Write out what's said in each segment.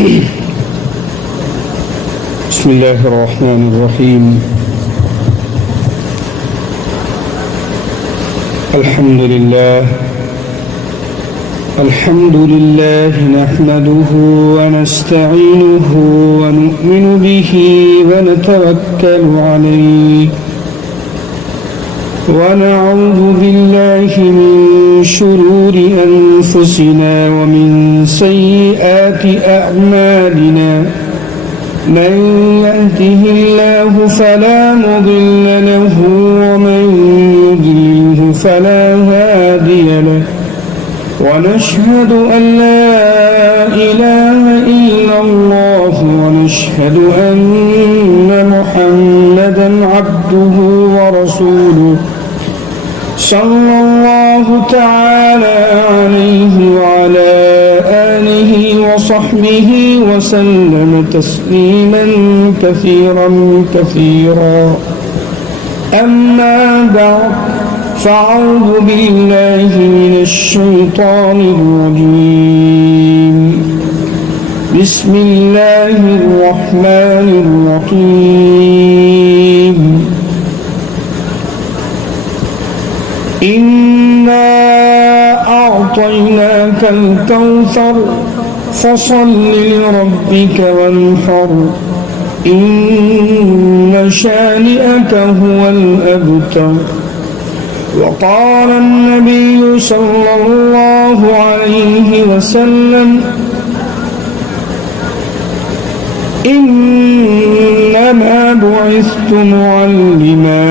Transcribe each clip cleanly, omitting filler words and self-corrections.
بسم الله الرحمن الرحيم. الحمد لله نحمده ونستعينه ونؤمن به ونتوكل عليه ونعوذ بالله من شرور أنفسنا ومن سيئات أعمالنا. من يهده الله فلا مضل له ومن يضلله فلا هادي له. ونشهد أن لا إله إلا الله ونشهد أن محمدا عبده ورسوله صلى الله تعالى عليه وعلى آله وصحبه وسلم تسليما كثيرا أما بعد فأعوذ بالله من الشيطان الرجيم. بسم الله الرحمن الرحيم. إنا أعطيناك الكوثر فصل لربك وانحر إن شانئك هو الأبتر. وقال النبي صلى الله عليه وسلم إنما بعثت معلما.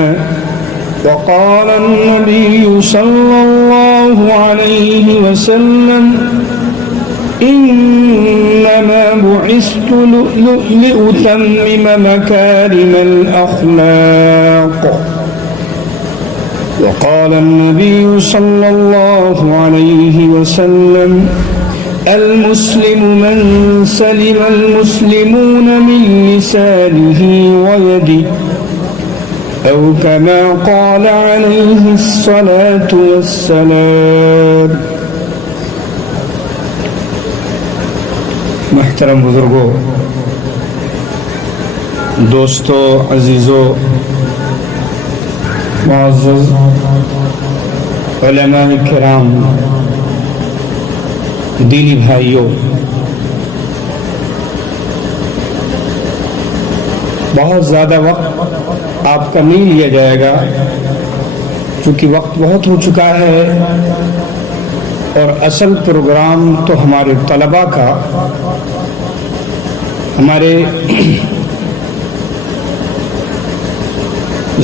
وقال النبي صلى الله عليه وسلم إنما بعثت لأتمم مكارم الأخلاق. وقال النبي صلى الله عليه وسلم المسلم من سلم المسلمون من لسانه ويده أو كما قال عليه الصلاة والسلام. محترم بزرگوں، دوستو، عزیزو، معزز علماء کرام، دینی بھائیوں، بہت زیادہ وقت آپ کا نہیں لیا جائے گا کیونکہ وقت بہت ہو چکا ہے اور اصل پروگرام تو ہمارے طلباء کا، ہمارے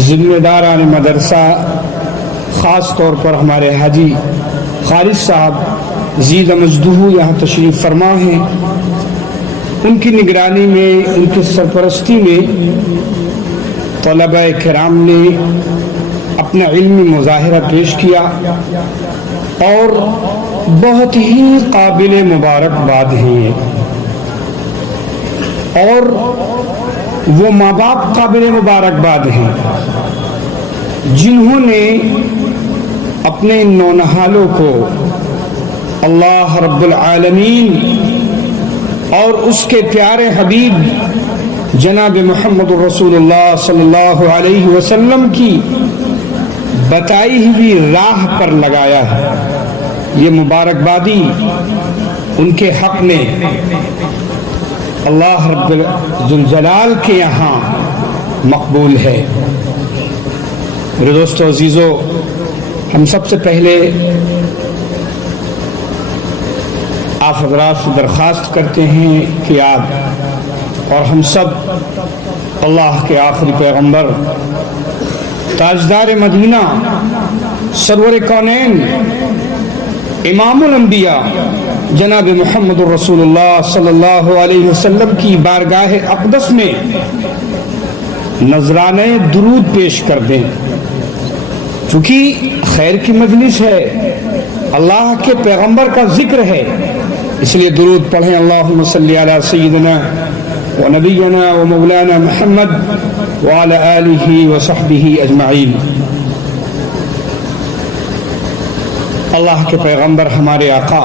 ذمہ داران مدرسہ، خاص طور پر ہمارے حاجی خالد صاحب زید مجدہ یہاں تشریف فرما ہیں، ان کی نگرانی میں، ان کی سرپرستی میں طلباء کرام نے اپنا علمی مظاہرہ پیش کیا اور بہت ہی قابل مبارکباد ہیں، اور وہ ماں باپ قابل مبارکباد ہیں جنہوں نے اپنے نونہالوں کو اللہ رب العالمین اور اس کے پیارے حبیب جناب محمد رسول اللہ صلی اللہ علیہ وسلم کی بتائی ہوئی راہ پر لگایا ہے. یہ مبارکبادی ان کے حق میں اللہ رب ذوالجلال کے یہاں مقبول ہے. میرے دوستو عزیزو، ہم سب سے پہلے آپ حضرات سے درخواست کرتے ہیں کہ آپ اور ہم سب اللہ کے آخری پیغمبر، تاجدار مدینہ، سرور کونین، امام الانبیاء جناب محمد رسول اللہ صلی اللہ علیہ وسلم کی بارگاہ اقدس میں نذرانے درود پیش کر دیں. چونکہ خیر کی مجلس ہے، اللہ کے پیغمبر کا ذکر ہے، اس لیے درود پڑھیں. اللہم صلی علی سیدنا و نبینا و مولانا محمد وعلی آلہ و صحبہ اجمعین. اللہ کے پیغمبر ہمارے آقا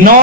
9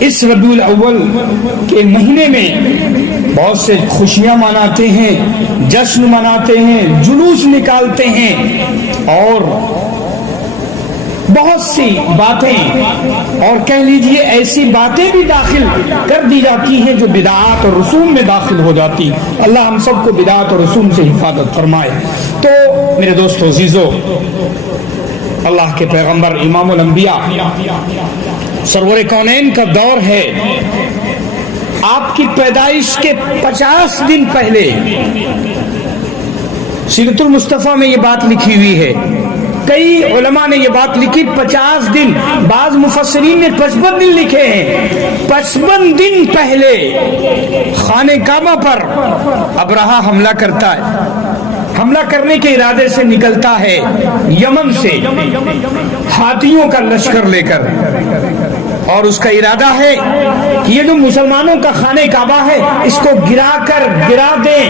اس ربیع الاول کے مہینے میں بہت سے خوشیاں مناتے ہیں، جشن مناتے ہیں، جلوس نکالتے ہیں، اور بہت سی باتیں اور کہہ لیجئے ایسی باتیں بھی داخل کر دی جاتی ہیں جو بدعات اور رسوم میں داخل ہو جاتی۔ اللہ ہم سب کو بدعات اور رسوم سے حفاظت فرمائے۔ تو میرے دوستو عزیزو، اللہ کے پیغمبر امام الانبیاء سرور کونین کا دور ہے، آپ کی پیدائش کے 50 دن پہلے سیرت المصطفیٰ میں یہ بات لکھی ہوئی ہے۔ کئی علماء نے یہ بات لکھی 50 دن، بعض مفسرین نے 55 دن لکھے ہیں۔ 55 دن پہلے خانہ کعبہ پر ابرہہ حملہ کرتا ہے، حملہ کرنے کے ارادے سے نکلتا ہے یمن سے ہاتھیوں کا لشکر لے کر، اور اس کا ارادہ ہے کہ یہ جو مسلمانوں کا خانہ کعبہ ہے اس کو گرا دیں،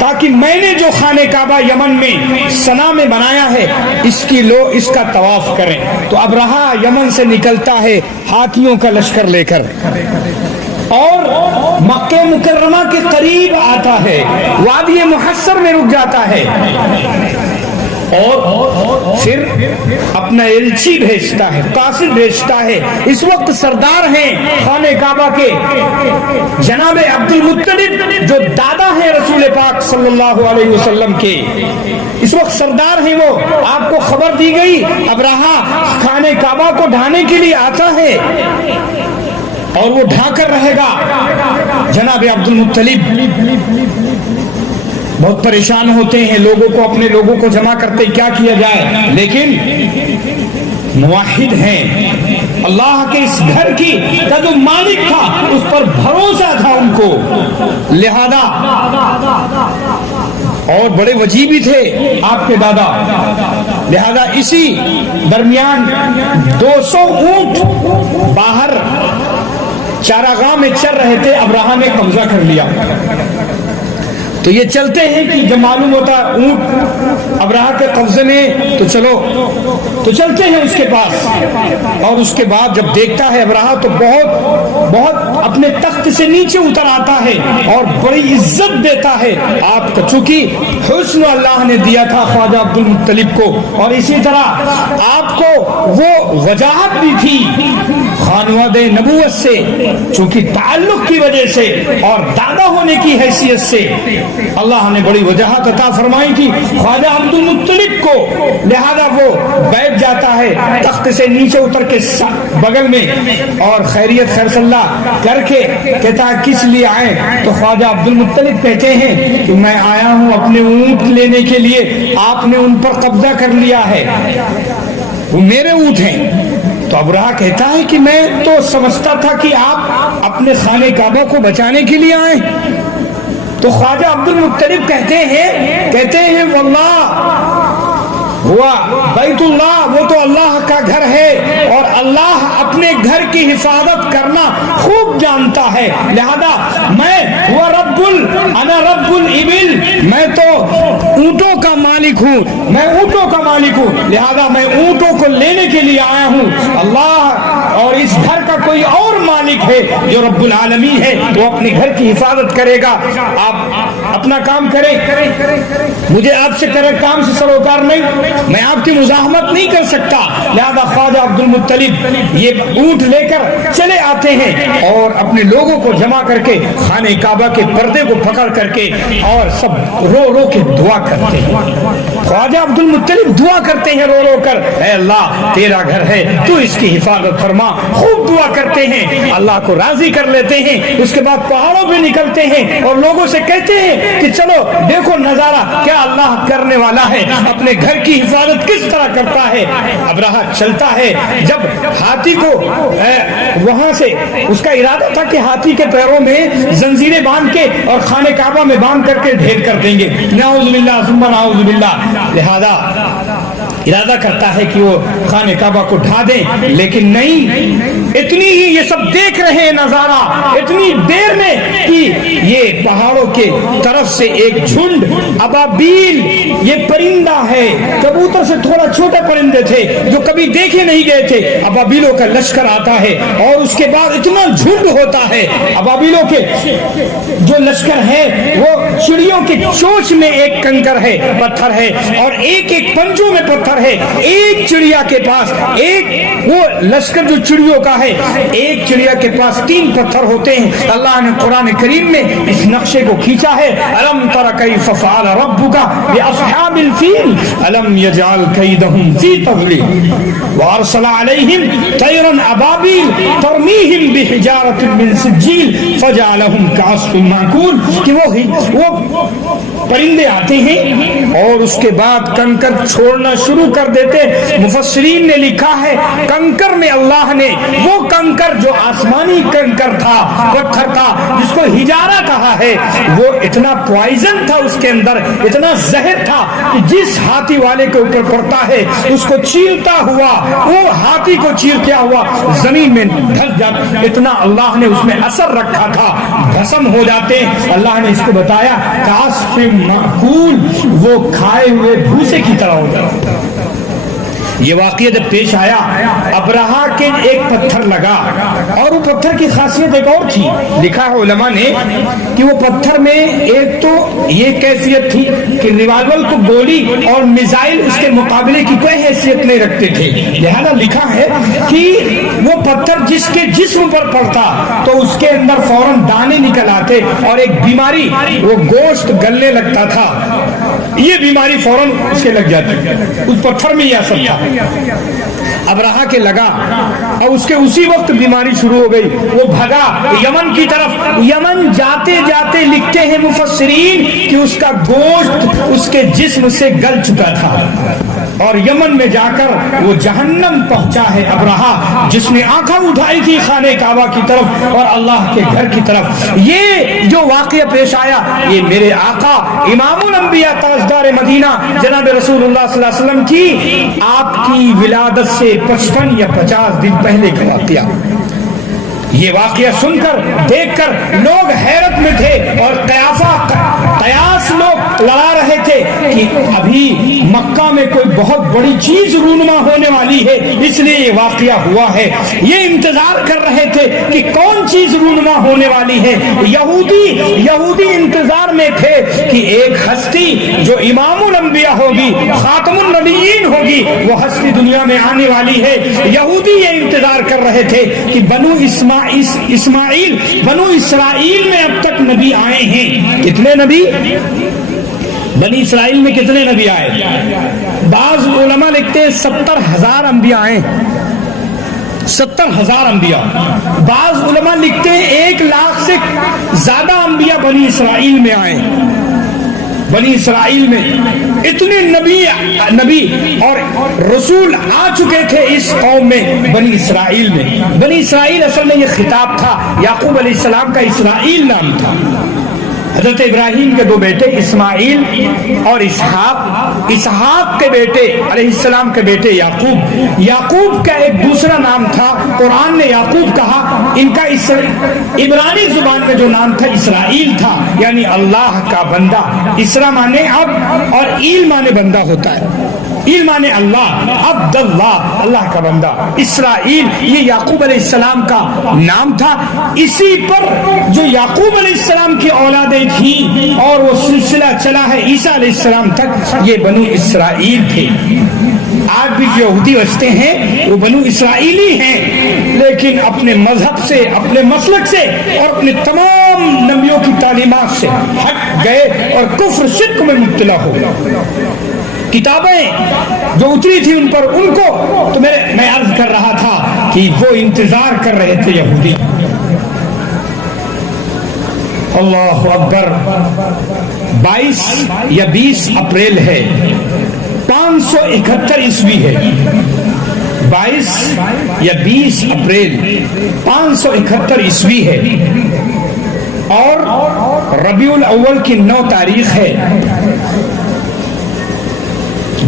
تاکہ میں نے جو خانہ کعبہ یمن میں سنا میں بنایا ہے اس کا طواف کریں۔ تو ابرہہ یمن سے نکلتا ہے ہاتھیوں کا لشکر لے کر، اور مکہ مکرمہ کے قریب آتا ہے، وادی محصر میں رک جاتا ہے، اور پھر اپنا ایلچی بھیجتا ہے، قاصد بھیجتا ہے۔ اس وقت سردار ہیں خانہ کعبہ کے جناب عبد المطلب، جو دادا ہیں رسول پاک صلی اللہ علیہ وسلم کے، اس وقت سردار ہیں وہ۔ آپ کو خبر دی گئی ابرہہ خانہ کعبہ کو ڈھانے کے لیے آتا ہے، اور وہ ڈھا کر رہے گا۔ جناب عبد المطلب بہت پریشان ہوتے ہیں، اپنے لوگوں کو جمع کرتے کیا کیا جائے، لیکن موحد ہیں، اللہ کے اس گھر کی کا جو مالک تھا اس پر بھروسہ تھا ان کو، لہذا اور بڑے وجیح بھی تھے آپ کے دادا، لہذا اسی درمیان 200 اونٹ باہر چاراگاہ میں چر رہے تھے، ابرہہ نے قبضہ کر لیا۔ تو یہ چلتے ہیں کہ جب معلوم ہوتا اونٹ ابرہہ کے قبضے میں، تو چلتے ہیں اس کے پاس، اور اس کے بعد جب دیکھتا ہے ابرہہ تو بہت اپنے تخت سے نیچے اتر آتا ہے اور بڑی عزت دیتا ہے آپ کو، چونکہ حسن اللہ نے دیا تھا خواجہ عبد المطلب کو، اور اسی طرح آپ کو وہ وجاہت بھی تھی خانواد نبوت سے، چونکہ تعلق کی وجہ سے اور دادا ہونے کی حیثیت سے اللہ نے بڑی وجاہت عطا فرمائی تھی خواجہ عبد المطلب کو، لہذا وہ بیٹھ جاتا ہے تخت سے نیچے اتر کے بغل میں، اور خیریت خیر صلی اللہ کر کے کہتا ہے کس لیے آئے؟ تو خواجہ عبد المطلب کہتے ہیں کہ میں آیا ہوں اپنے اونٹ لینے کے لیے، آپ نے ان پر قبضہ کر لیا ہے، وہ میرے اونٹ ہیں۔ تو ابرہہ کہتا ہے کہ میں تو سمجھتا تھا کہ آپ اپنے خانہ کعبہ کو بچانے کے لیے آئے۔ تو خواجہ عبد المطلب کہتے ہیں واللہ ہوا بیت اللہ، وہ تو اللہ کا گھر ہے، اور اللہ اپنے گھر کی حفاظت کرنا خوب جانتا ہے، لہذا انا رب الابل، میں تو اونٹوں کا مالک ہوں، لہذا میں اونٹوں کو لینے کے لیے آیا ہوں، اللہ اور اس گھر کا کوئی اور مالک ہے جو رب العالمین ہے، وہ اپنے گھر کی حفاظت کرے گا، آپ اپنا کام کریں، مجھے آپ سے کام سے سروکار نہیں، میں آپ کی مزاحمت نہیں کر سکتا۔ لہذا خواجہ عبد المطلب یہ اونٹ لے کر چلے آتے ہیں اور اپنے لوگوں کو جمع کر کے خانہ کعبہ کے پردے کو پکڑ کر کے اور سب رو رو کے دعا کرتے ہیں۔ خواجہ عبد المطلب دعا کرتے ہیں رو رو کر، اے اللہ تیرا گھر ہے، تو اس کی حفاظت فرما، خوب دعا کرتے ہیں، اللہ کو راضی کر لیتے ہیں۔ اس کے بعد پہاڑوں پہ نکلتے ہیں اور لوگوں سے کہتے ہیں کہ چلو دیکھو نظارہ کیا اللہ کرنے والا ہے، اپنے گھر کی حفاظت کس طرح کرتا ہے۔ ابرہہ چلتا ہے، جب ہاتھی کو وہاں سے اس کا ارادہ تھا کہ ہاتھی کے پیروں میں زنجیریں باندھ کے اور خانہ کعبہ میں باندھ کر کے ڈھیر کر دیں گے، نعوذ باللہ ثم نعوذ باللہ، لہذا ارادہ کرتا ہے کہ وہ خانہ کعبہ کو ڈھا دیں، لیکن نہیں، اتنی ہی یہ سب دیکھ رہے ہیں نظارہ اتنی دیر میں کہ یہ پہاڑوں کے طرف سے ایک جھنڈ ابابیل، یہ پرندہ ہے، کبوتر سے تھوڑا چھوٹے پرندے تھے جو کبھی دیکھے نہیں گئے تھے، ابابیلوں کا لشکر آتا ہے اور اس کے بعد اتنا جھنڈ ہوتا ہے ابابیلوں کے جو لشکر ہے وہ چڑیوں کے چونچ میں ایک کنکر ہے، پتھر ہے، اور ایک ایک پنجوں میں پتھر ہے، ایک چڑیا کے پاس ایک وہ لشکر جو چڑیوں کا ہے، ایک چڑیا کے پاس 3 پتھر ہوتے ہیں۔ اللہ نے قرآن کریم میں اس نقشے کو کھینچا ہے، الم تر کیف فعل ربک باصحاب الفیل الم یجعل کیدہم فی تضلیل وارسل علیہم طیرا ابابیل ترمیہم بحجارۃ من سجیل فجعلہم کعصف مأکول، کہ وہ پرندے آتے ہیں اور اس کے بعد کنکر چھوڑنا شروع کر دیتے۔ مفسرین نے لکھا ہے کنکر میں اللہ نے وہ کنکر جو آسمانی کنکر تھا، پتھر تھا، جس کو ہجارہ کہا ہے، وہ اتنا پوائزن تھا، اس کے اندر اتنا زہر تھا کہ جس ہاتھی والے کے اوپر پڑتا ہے اس کو چیرتا ہوا، وہ ہاتھی کو چیر کیا ہوا زمین میں دھس جاتا، اتنا اللہ نے اس میں اثر رکھا تھا، بھسم ہو جاتے۔ اللہ نے اس کو بتایا کعصف مأکول، وہ کھائے ہوئے بھوسے کی طرح ہو جاتا۔ یہ واقعہ جب پیش آیا، ابرہا کے ایک پتھر لگا، اور وہ پتھر کی خاصیت ایک اور تھی، لکھا ہے علماء نے کہ وہ پتھر میں ایک تو یہ کیفیت تھی کہ ریوالور کو گولی اور میزائل اس کے مقابلے کی کوئی حیثیت نہیں رکھتے تھے، لہذا لکھا ہے کہ وہ پتھر جس کے جسم پر پڑتا تو اس کے اندر فوراً دانے نکل آتے، اور ایک بیماری، وہ گوشت گلنے لگتا تھا، یہ بیماری فوراً اس کے لگ جاتی، اس پتھر میں یہ اثر تھا۔ ابرہا کے لگا اور اس کے اسی وقت بیماری شروع ہو گئی، وہ بھگا یمن کی طرف، یمن جاتے جاتے لکھتے ہیں مفسرین کہ اس کا گوشت اس کے جسم سے گل چکا تھا، اور یمن میں جا کر وہ جہنم پہنچا ہے ابرہا، جس نے آنکھیں اٹھائی تھی خانہ کعبہ کی طرف اور اللہ کے گھر کی طرف۔ یہ جو واقعہ پیش آیا، یہ میرے آقا امام الانبیاء تاجدار مدینہ جناب رسول اللہ صلی اللہ علیہ وسلم کی آپ کی ولادت سے 55 یا 50 دن پہلے کا واقعہ۔ یہ واقعہ سن کر دیکھ کر لوگ حیرت میں تھے، اور قیاس لوگ لڑا رہے تھے کہ ابھی مکہ میں کوئی بہت بڑی چیز رونما ہونے والی ہے، اس لیے یہ واقعہ ہوا ہے۔ یہ انتظار کر رہے تھے کہ کون چیز رونما ہونے والی ہے۔ یہودی انتظار میں تھے کہ ایک ہستی جو امام الانبیاء ہوگی، خاتم النبیین ہوگی، وہ ہستی دنیا میں آنے والی ہے۔ یہودی یہ انتظار کر رہے تھے کہ بنو اسرائیل میں اب تک نبی آئے ہیں۔ کتنے نبی؟ بنی اسرائیل میں کتنے نبی آئے؟ بعض علماء لکھتے ہیں 70,000 انبیاء آئے، 70,000 انبیاء۔ بعض علماء لکھتے ہیں 1 لاکھ سے زیادہ انبیاء بنی اسرائیل میں آئے۔ بنی اسرائیل میں اتنے نبی اور رسول آ چکے تھے اس قوم میں، بنی اسرائیل میں۔ بنی اسرائیل اصل میں یہ خطاب تھا، یعقوب علیہ السلام کا اسرائیل نام تھا۔ حضرت ابراہیم کے 2 بیٹے اسماعیل اور اسحاق کے بیٹے علیہ السلام کے بیٹے یعقوب کا ایک دوسرا نام تھا، قرآن نے یعقوب کہا، ان کا عبرانی زبان میں جو نام تھا اسرائیل تھا، یعنی اللہ کا بندہ۔ اسرا مانے اب اور ایل مانے بندہ ہوتا ہے، ایل مانے اللہ، عبد اللہ، اللہ کا بندہ۔ اسرائیل یہ یعقوب علیہ السلام کا نام تھا، اسی پر جو یعقوب علیہ السلام کی اولادیں تھی اور وہ سلسلہ چلا ہے عیسیٰ علیہ السلام تک، یہ بنو اسرائیل تھے۔ آج بھی جو یہودی بستے ہیں وہ بنو اسرائیلی ہیں، لیکن اپنے مذہب سے، اپنے مسلک سے اور اپنے تمام نبیوں کی تعلیمات سے ہٹ گئے اور کفر شرک میں مبتلا ہو گئے۔ کتابیں جو اتری تھی ان پر، ان کو تو میں عرض کر رہا تھا کہ وہ انتظار کر رہے تھے یہودی۔ اللہ اکبر، 22 یا 20 اپریل ہے، 571 عیسوی ہے۔ 22 یا 20 اپریل 571 عیسوی ہے، اور ربیع الاول کی 9 تاریخ ہے۔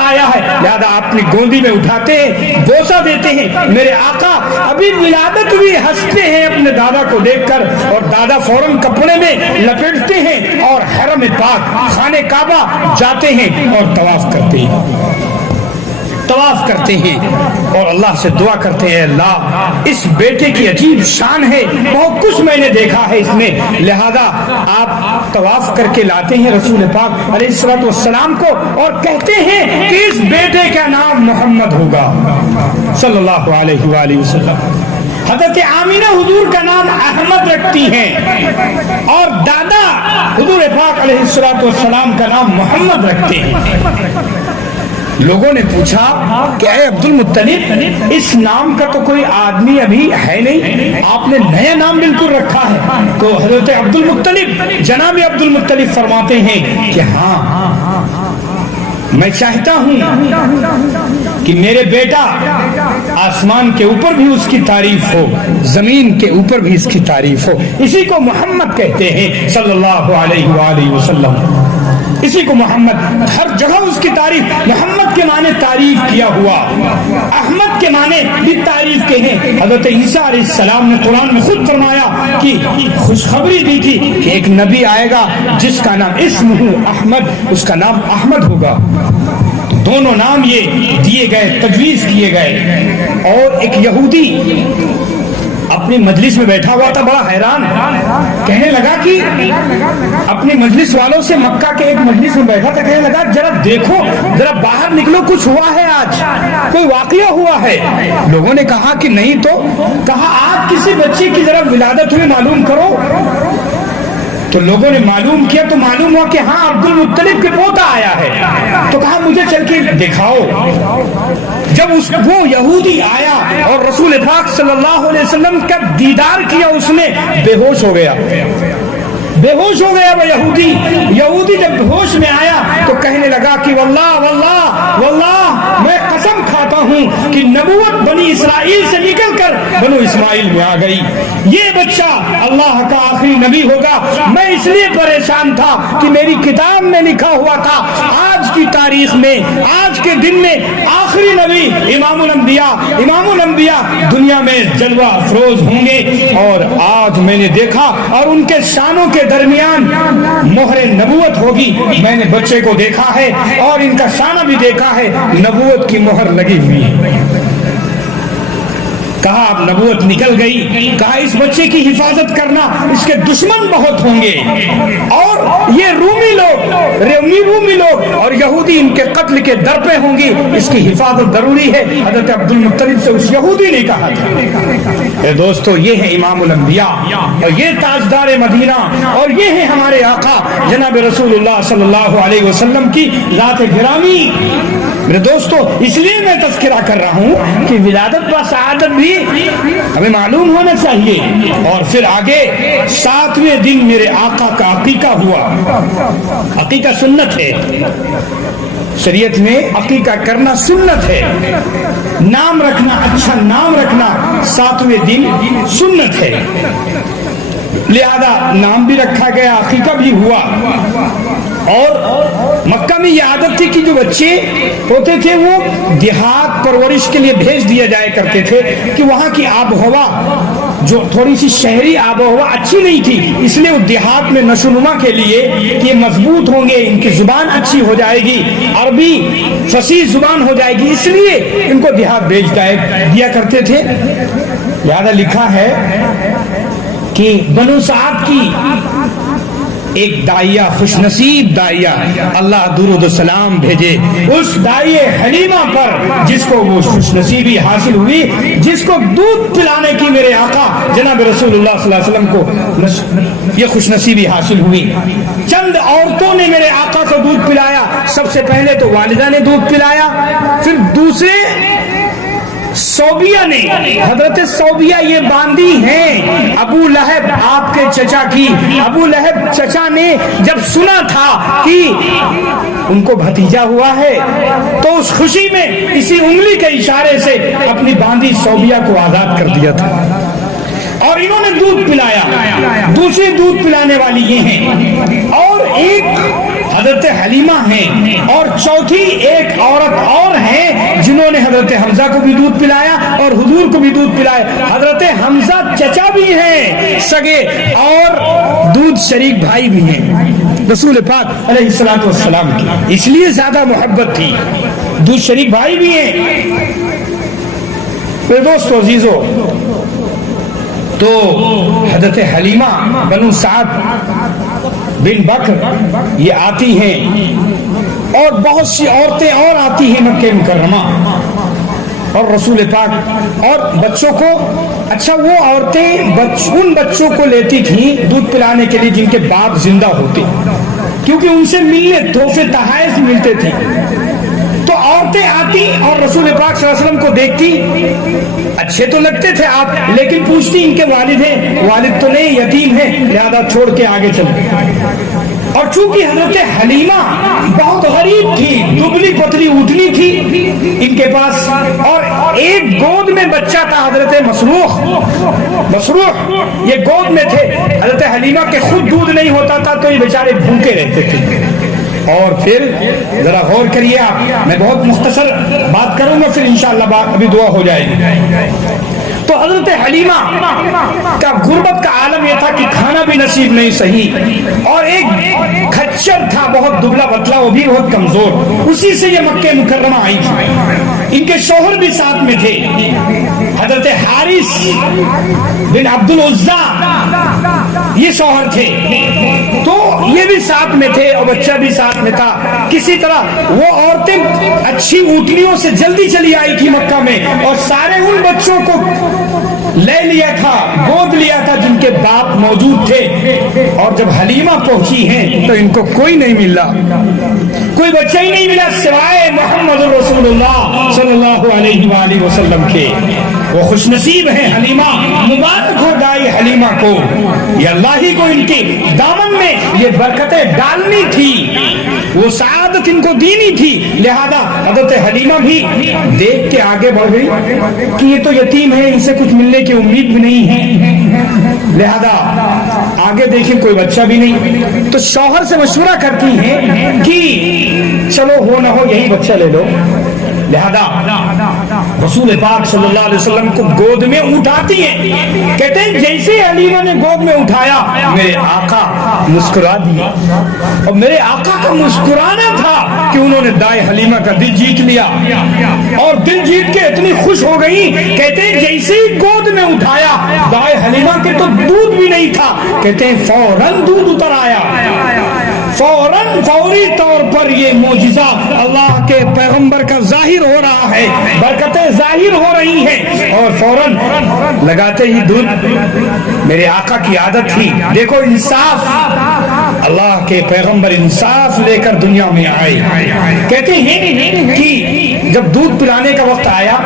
آیا ہے، لہذا اپنی گودی میں اٹھاتے ہیں، بوسہ دیتے ہیں۔ میرے آقا ابھی ولادت ہوئی، ہنستے ہیں اپنے دادا کو دیکھ کر، اور دادا فوراً کپڑے میں لپیٹتے ہیں اور حرم پاک خانہ کعبہ جاتے ہیں اور طواف کرتے ہیں، طواف کرتے ہیں اور اللہ سے دعا کرتے ہیں، اللہ اس بیٹے کی عجیب شان ہے، بہت کچھ میں نے دیکھا ہے اس میں، لہذا آپ طواف کر کے لاتے ہیں رسول پاک علیہ الصلوۃ والسلام کو اور کہتے ہیں کہ اس بیٹے کا نام محمد ہوگا صلی اللہ علیہ وآلہ وسلم۔ حضرت آمینہ حضور کا نام احمد رکھتی ہیں اور دادا حضور پاک علیہ الصلوۃ والسلام کا نام محمد رکھتے ہیں۔ لوگوں نے پوچھا کہ اے عبد المطلب، اس نام کا تو کوئی آدمی ابھی ہے نہیں، آپ نے نیا نام بالکل رکھا ہے؟ تو حضرت عبد المطلب جناب عبد المطلب فرماتے ہیں کہ ہاں، میں چاہتا ہوں کہ میرے بیٹا آسمان کے اوپر بھی اس کی تعریف ہو، زمین کے اوپر بھی اس کی تعریف ہو، اسی کو محمد کہتے ہیں صلی اللہ علیہ وآلہ وسلم، اسی کو محمد، ہر جگہ اس کی تعریف، محمد کے معنی تعریف کیا ہوا، احمد کے معنی بھی تعریف کے ہیں۔ حضرت عیسیٰ علیہ السلام نے قرآن میں خود فرمایا کہ خوشخبری دی تھی کہ ایک نبی آئے گا جس کا نام اسمہ احمد، اس کا نام احمد ہوگا۔ دونوں نام یہ دیے گئے، تجویز کیے گئے۔ اور ایک یہودی اپنی مجلس میں بیٹھا ہوا تھا، بڑا حیران، کہنے لگا کہ اپنی مجلس والوں سے، مکہ کے ایک مجلس میں بیٹھا تھا، کہنے لگا ذرا دیکھو، ذرا باہر نکلو، کچھ ہوا ہے آج، کوئی واقعہ ہوا ہے؟ لوگوں نے کہا کہ نہیں، تو کہا آج کسی بچے کی ذرا ولادت ہوئی، معلوم کرو۔ تو لوگوں نے معلوم کیا تو معلوم ہوا کہ ہاں عبد المطلب کے پوتا آیا ہے۔ تو کہا مجھے چل کے دکھاؤ۔ جب وہ یہودی آیا اور رسول پاک صلی اللہ علیہ وسلم کا دیدار کیا، اس نے بے ہوش ہو گیا، بے ہوش ہو گیا وہ یہودی جب ہوش میں آیا تو کہنے لگا کہ واللہ واللہ واللہ، میں قسم کھاتا ہوں کہ نبوت بنی اسرائیل سے نکل کر بنو اسماعیل میں آ گئی، یہ بچہ اللہ کا آخری نبی ہوگا۔ میں اس لیے پریشان تھا کہ میری کتاب میں لکھا ہوا تھا آج کی تاریخ میں، آج کے دن میں آخری نبی امام الانبیاء دنیا میں جلوہ افروز ہوں گے، اور آج میں نے دیکھا اور ان کے شانوں کے درمیان مہر نبوت ہوگی۔ میں نے بچے کو دیکھا ہے اور ان کا شانہ بھی دیکھا ہے، نبوت کی مہر لگی ہوئی ہے۔ کہا اب نبوت نکل گئی، کہا اس بچے کی حفاظت کرنا، اس کے دشمن بہت ہوں گے، اور یہ رومی لوگ اور یہودی ان کے قتل کے در پہ ہوں گی، اس کی حفاظت ضروری ہے۔ حضرت عبد المطلب سے اس یہودی نے کہا تھا۔ اے دوستو، یہ ہے امام الانبیاء اور یہ تاجدار مدینہ اور یہ ہے ہمارے آقا جناب رسول اللہ صلی اللہ علیہ وسلم کی ذات گرامی۔ میرے دوستو، اس لیے میں تذکرہ کر رہا ہوں کہ ولادت و سعادت بھی ہمیں معلوم ہونا چاہیے۔ اور پھر آگے 7ویں دن میرے آقا کا عقیقہ ہوا۔ عقیقہ سنت ہے، شریعت میں عقیقہ کرنا سنت ہے، نام رکھنا، اچھا نام رکھنا 7ویں دن سنت ہے، لہذا نام بھی رکھا گیا، عقیقہ بھی ہوا۔ اور مکہ میں یہ عادت تھی کہ جو بچے ہوتے تھے وہ دیہات پرورش کے لیے بھیج دیا جائے کرتے تھے، کہ وہاں کی آب و ہوا جو تھوڑی سی شہری آب و ہوا اچھی نہیں تھی، اس لیے وہ دیہات میں نشو نما کے لیے یہ مضبوط ہوں گے، ان کی زبان اچھی ہو جائے گی، عربی فصیح زبان ہو جائے گی، اس لیے ان کو دیہات بھیج دیا کرتے تھے۔ لہذا لکھا ہے کہ بنو سعد کی ایک داعیہ، خوش نصیب داعیہ، اللہ درود و سلام بھیجے اس داعیہ حلیمہ پر جس کو وہ خوش نصیبی حاصل ہوئی، جس کو دودھ پلانے کی میرے آقا جناب رسول اللہ صلی اللہ علیہ وسلم کو یہ خوش نصیبی حاصل ہوئی۔ چند عورتوں نے میرے آقا کو دودھ پلایا، سب سے پہلے تو والدہ نے دودھ پلایا، پھر دوسرے صوبیہ نے، حضرت صوبیہ یہ باندی ہیں ابو لہب آپ کے چچا کی۔ ابو لہب چچا نے جب سنا تھا کہ ان کو بھتیجا ہوا ہے تو اس خوشی میں اسی انگلی کے اشارے سے اپنی باندی صوبیہ کو آزاد کر دیا تھا، اور انہوں نے دودھ پلایا۔ دوسری دودھ پلانے والی یہ ہیں، اور ایک حلیمہ ہیں، اور چوتھی ایک عورت اور ہیں جنہوں نے حضرت حمزہ کو بھی دودھ پلایا اور حضور کو بھی دودھ پلایا. حضرت حمزہ چچا بھی ہیں سگے اور دودھ شریک بھائی بھی ہیں رسول پاک علیہ الصلوۃ والسلام کی، اس لیے زیادہ محبت تھی. دودھ شریک بھائی بھی ہیں. میرے دوستو عزیزو، تو حضرت حلیمہ بنو سعد بن بکر یہ آتی ہیں، اور بہت سی عورتیں اور آتی ہیں مکہ مکرمہ، اور رسول پاک اور بچوں کو، اچھا وہ عورتیں ان بچوں کو لیتی تھیں دودھ پلانے کے لیے جن کے باپ زندہ ہوتے، کیونکہ ان سے ملنے تحفے تحائف ملتے تھے. تو عورتیں آتی اور رسول پاک صلی اللہ علیہ وسلم کو دیکھتی، اچھے تو لگتے تھے آپ، لیکن پوچھتی ان کے والد ہیں؟ والد تو نہیں، یتیم ہیں، لہذا چھوڑ کے آگے چلتے. اور چونکہ حضرت حلیمہ بہت غریب تھی، دبلی پتلی اونٹنی تھی ان کے پاس، اور ایک گود میں بچہ تھا حضرت مسروح یہ گود میں تھے. حضرت حلیمہ کے خود دودھ نہیں ہوتا تھا تو یہ بیچارے بھوکے رہتے تھے. اور پھر ذرا غور کریے آپ، میں بہت مختصر بات کروں گا، پھر انشاءاللہ بات ابھی دعا ہو جائے گی. تو حضرت حلیمہ کا غربت کا عالم یہ تھا کہ کھانا بھی نصیب نہیں صحیح، اور ایک کھچر تھا بہت دبلا پتلا، وہ بھی بہت کمزور، اسی سے یہ مکہ مکرمہ آئی تھی. ان کے شوہر بھی ساتھ میں تھے، حضرت حارث بن عبد العزا یہ شوہر تھے، تو یہ بھی ساتھ میں تھے اور بچہ بھی ساتھ میں تھا. کسی طرح وہ عورتیں اچھی اونٹنیوں سے جلدی چلی آئی تھی مکہ میں، اور سارے ان بچوں کو لے لیا تھا، گود لیا تھا جن کے باپ موجود تھے. اور جب حلیمہ پہنچی ہیں تو ان کو کوئی نہیں ملا، کوئی بچہ ہی نہیں ملا سوائے محمد رسول اللہ صلی اللہ علیہ وآلہ وسلم کے. وہ خوش نصیب ہیں حلیمہ، مبارک ہو دائی حلیمہ کو، یہ اللہ ہی کو ان کے دامن میں یہ برکتیں ڈالنی تھی، وہ سعادت ان کو دینی تھی. لہذا حضرت حلیمہ بھی دیکھ کے آگے بڑھ گئی کہ یہ تو یتیم ہے، ان سے کچھ ملنے کی امید بھی نہیں ہے، لہذا آگے دیکھیں کوئی بچہ بھی نہیں. تو شوہر سے مشورہ کرتی ہیں کہ چلو ہو نہ ہو یہی بچہ لے لو. لہذا رسول پاک صلی اللہ علیہ وسلم کو گود میں اٹھاتی ہیں. کہتے ہیں جیسے حلیمہ نے گود میں اٹھایا میرے آقا مسکرا دیا، اور میرے آقا کا مسکرانا تھا کہ انہوں نے دائیں حلیمہ کا دل جیت لیا، اور دل جیت کے اتنی خوش ہو گئی. کہتے ہیں جیسے ہی گود میں اٹھایا دائیں حلیمہ کے تو دودھ بھی نہیں تھا، کہتے ہیں فوراً دودھ اتر آیا. فوری طور پر یہ معجزہ اللہ کے پیغمبر کا ظاہر ہو رہا ہے، برکتیں ظاہر ہو رہی ہیں، اور فوراً لگاتے ہی دودھ. میرے آقا کی عادت تھی، دیکھو انصاف، اللہ کے پیغمبر انصاف لے کر دنیا میں آئے. کہتے ہیں کہ جب دودھ پلانے کا وقت آیا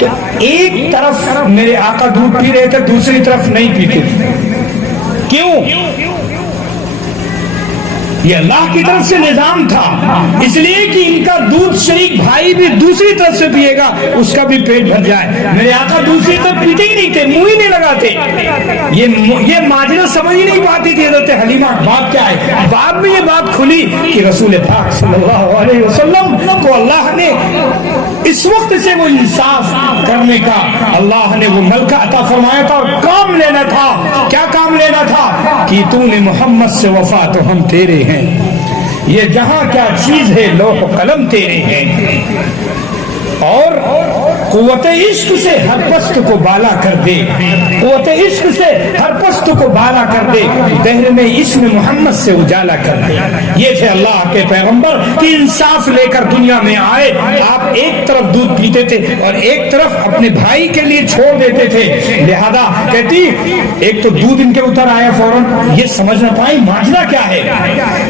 تو ایک طرف میرے آقا دودھ پی رہے تھے، دوسری طرف نہیں پیتے تھے. کیوں؟ یہ اللہ کی طرف سے نظام تھا، اس لیے کہ ان کا دودھ شریک بھائی بھی دوسری طرف سے پیے گا، اس کا بھی پیٹ بھر جائے. میرے آقا دوسری طرف پیتے ہی نہیں تھے، منہ ہی نہیں لگاتے. یہ ماجرا سمجھ ہی نہیں پاتی تھی حضرت حلیمہ بات کیا ہے. بعد میں یہ بات کھلی کہ رسول پاک صلی اللہ علیہ وسلم کو اللہ نے اس وقت سے وہ انصاف کرنے کا اللہ نے وہ ملکہ عطا فرمایا تھا، اور کام لینا تھا. کیا کام لینا تھا؟ کہ تو نے محمد سے وفا تو ہم تیرے ہیں، یہ جہاں کیا چیز ہے لوح و قلم تیرے ہیں، اور قوت عشق سے ہر پست کو بالا کر دے، قوت عشق سے ہر پست کو بالا کر دے، دہر میں اسم محمد سے اجالا کر دے. یہ تھے اللہ کے پیغمبر کہ انصاف لے کر دنیا میں آئے. آپ ایک طرف دودھ پیتے تھے اور ایک طرف اپنے بھائی کے لیے چھوڑ دیتے تھے. لہذا کہتی ایک تو دودھ ان کے اتر آیا فوراً، یہ سمجھ نہ پائی ماجرا کیا ہے.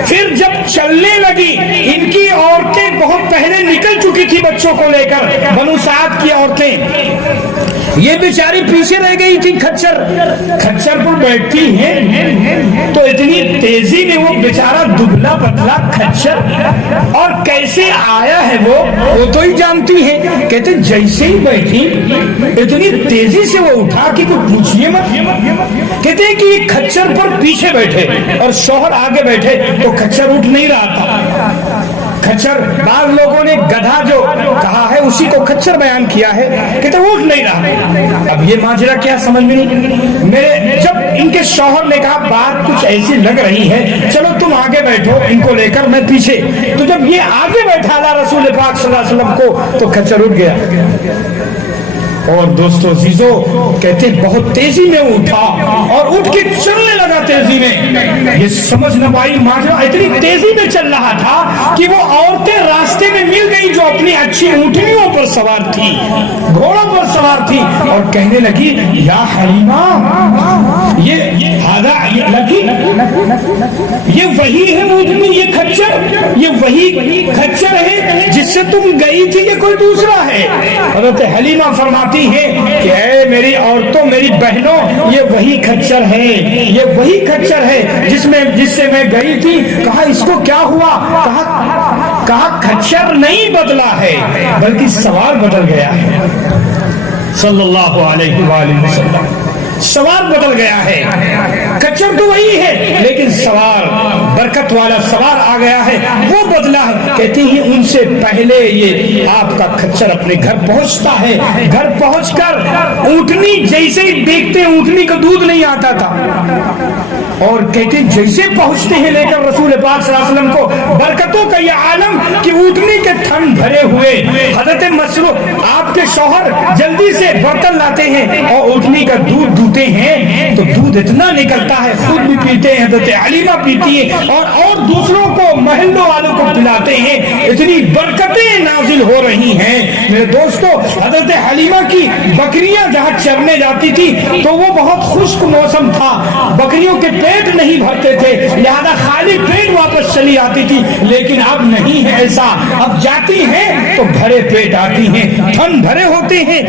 پھر جب چلنے لگی، ان کی عورتیں بہت پہلے نکل چکی تھی بچوں کو لے کر، بنو سعد کی عورتیں، یہ بیچاری پیچھے رہ گئی تھی. کھچر پر بیٹھتی ہیں تو اتنی تیزی میں وہ بیچارہ دبلا پتلا کھچر، اور کیسے آیا ہے وہ تو ہی جانتی ہیں. کہتے جیسے ہی بیٹھی اتنی تیزی سے وہ اٹھا کہ کوئی پوچھئے مت. کہتے ہیں کہ یہ کھچر پر پیچھے بیٹھے اور شوہر آگے بیٹھے تو کھچر اٹھ نہیں رہا تھا. کھچر، بعض لوگوں نے گدھا جو کہا ہے اسی کو کھچر بیان کیا ہے، کہتے اٹھ نہیں رہا۔ اب یہ ماجرا کیا سمجھ میں نہیں۔ میرے جب ان کے شوہر نے کہا بات کچھ ایسی لگ رہی ہے، چلو تم آگے بیٹھو ان کو لے کر، میں پیچھے، تو جب یہ آگے بیٹھا اللہ رسول پاک صلی اللہ علیہ وسلم کو تو کھچر اٹھ گیا۔ اور دوستو عزیزو کہتے بہت تیزی میں اٹھا اور اٹھ کے چلنے لگا تیزی میں۔ یہ سمجھ نہ پائی ماجرا اتنی تیزی میں چل رہا تھا کہ وہ عورتیں راستے میں مل گئی جو اپنی اچھی اونٹنیوں پر سوار تھی، گھوڑوں پر سوار تھی، اور کہنے لگی یا حلیمہ یہ وہی ہے اونٹنی، یہ کھچر، یہ وہی کھچر ہے جس سے تم گئی تھی، یہ کوئی دوسرا ہے؟ حضرت حلیمہ فرماتی ہے کہ اے میری عورتوں، میری بہنوں، یہ وہی کھچر ہے، یہ وہی کھچر ہے جس سے میں گئی تھی۔ کہا اس کو کیا ہوا؟ کہا کھچر نہیں بدلا ہے بلکہ سوار بدل گیا ہے۔ صلی اللہ علیہ وآلہ وسلم، سوار بدل گیا ہے۔ کچر تو وہی ہے لیکن سوار، برکت والا سوار آ گیا ہے، وہ بدلا ہے۔ کہتی ہیں ان سے پہلے یہ آپ کا کچر اپنے گھر پہنچتا ہے، گھر پہنچ کر اونٹنی جیسے ہی دیکھتے اونٹنی کا دودھ نہیں آتا تھا، اور کہتے جیسے پہنچتے ہیں لے کر رسول پاک صلی اللہ علیہ وسلم کو، برکتوں کا یہ عالم کہ اونٹنی کے تھن بھرے ہوئے، حضرت مسروق آپ کے شوہر جلدی سے برتن لاتے ہیں اور اونٹنی کا دودھ دھوتے ہیں تو دودھ اتنا نکلتا ہے، خود بھی پیتے ہیں، حضرت حلیمہ پیتی ہے اور دوسروں کو، محلوں والوں کو پلاتے ہیں، اتنی برکتیں نازل ہو رہی ہیں۔ میرے دوستو حضرت حلیمہ کی بکریاں جہاں چرنے جاتی تھی تو وہ بہت خشک موسم تھا، بکریوں کے پیٹ نہیں بھرتے تھے، لہذا خالی پیٹ واپس چلی آتی تھی، لیکن اب نہیں ہے ایسا، اب جاتی ہیں تو بھرے پیٹ آتی ہیں، تھن بھرے ہوتے ہیں۔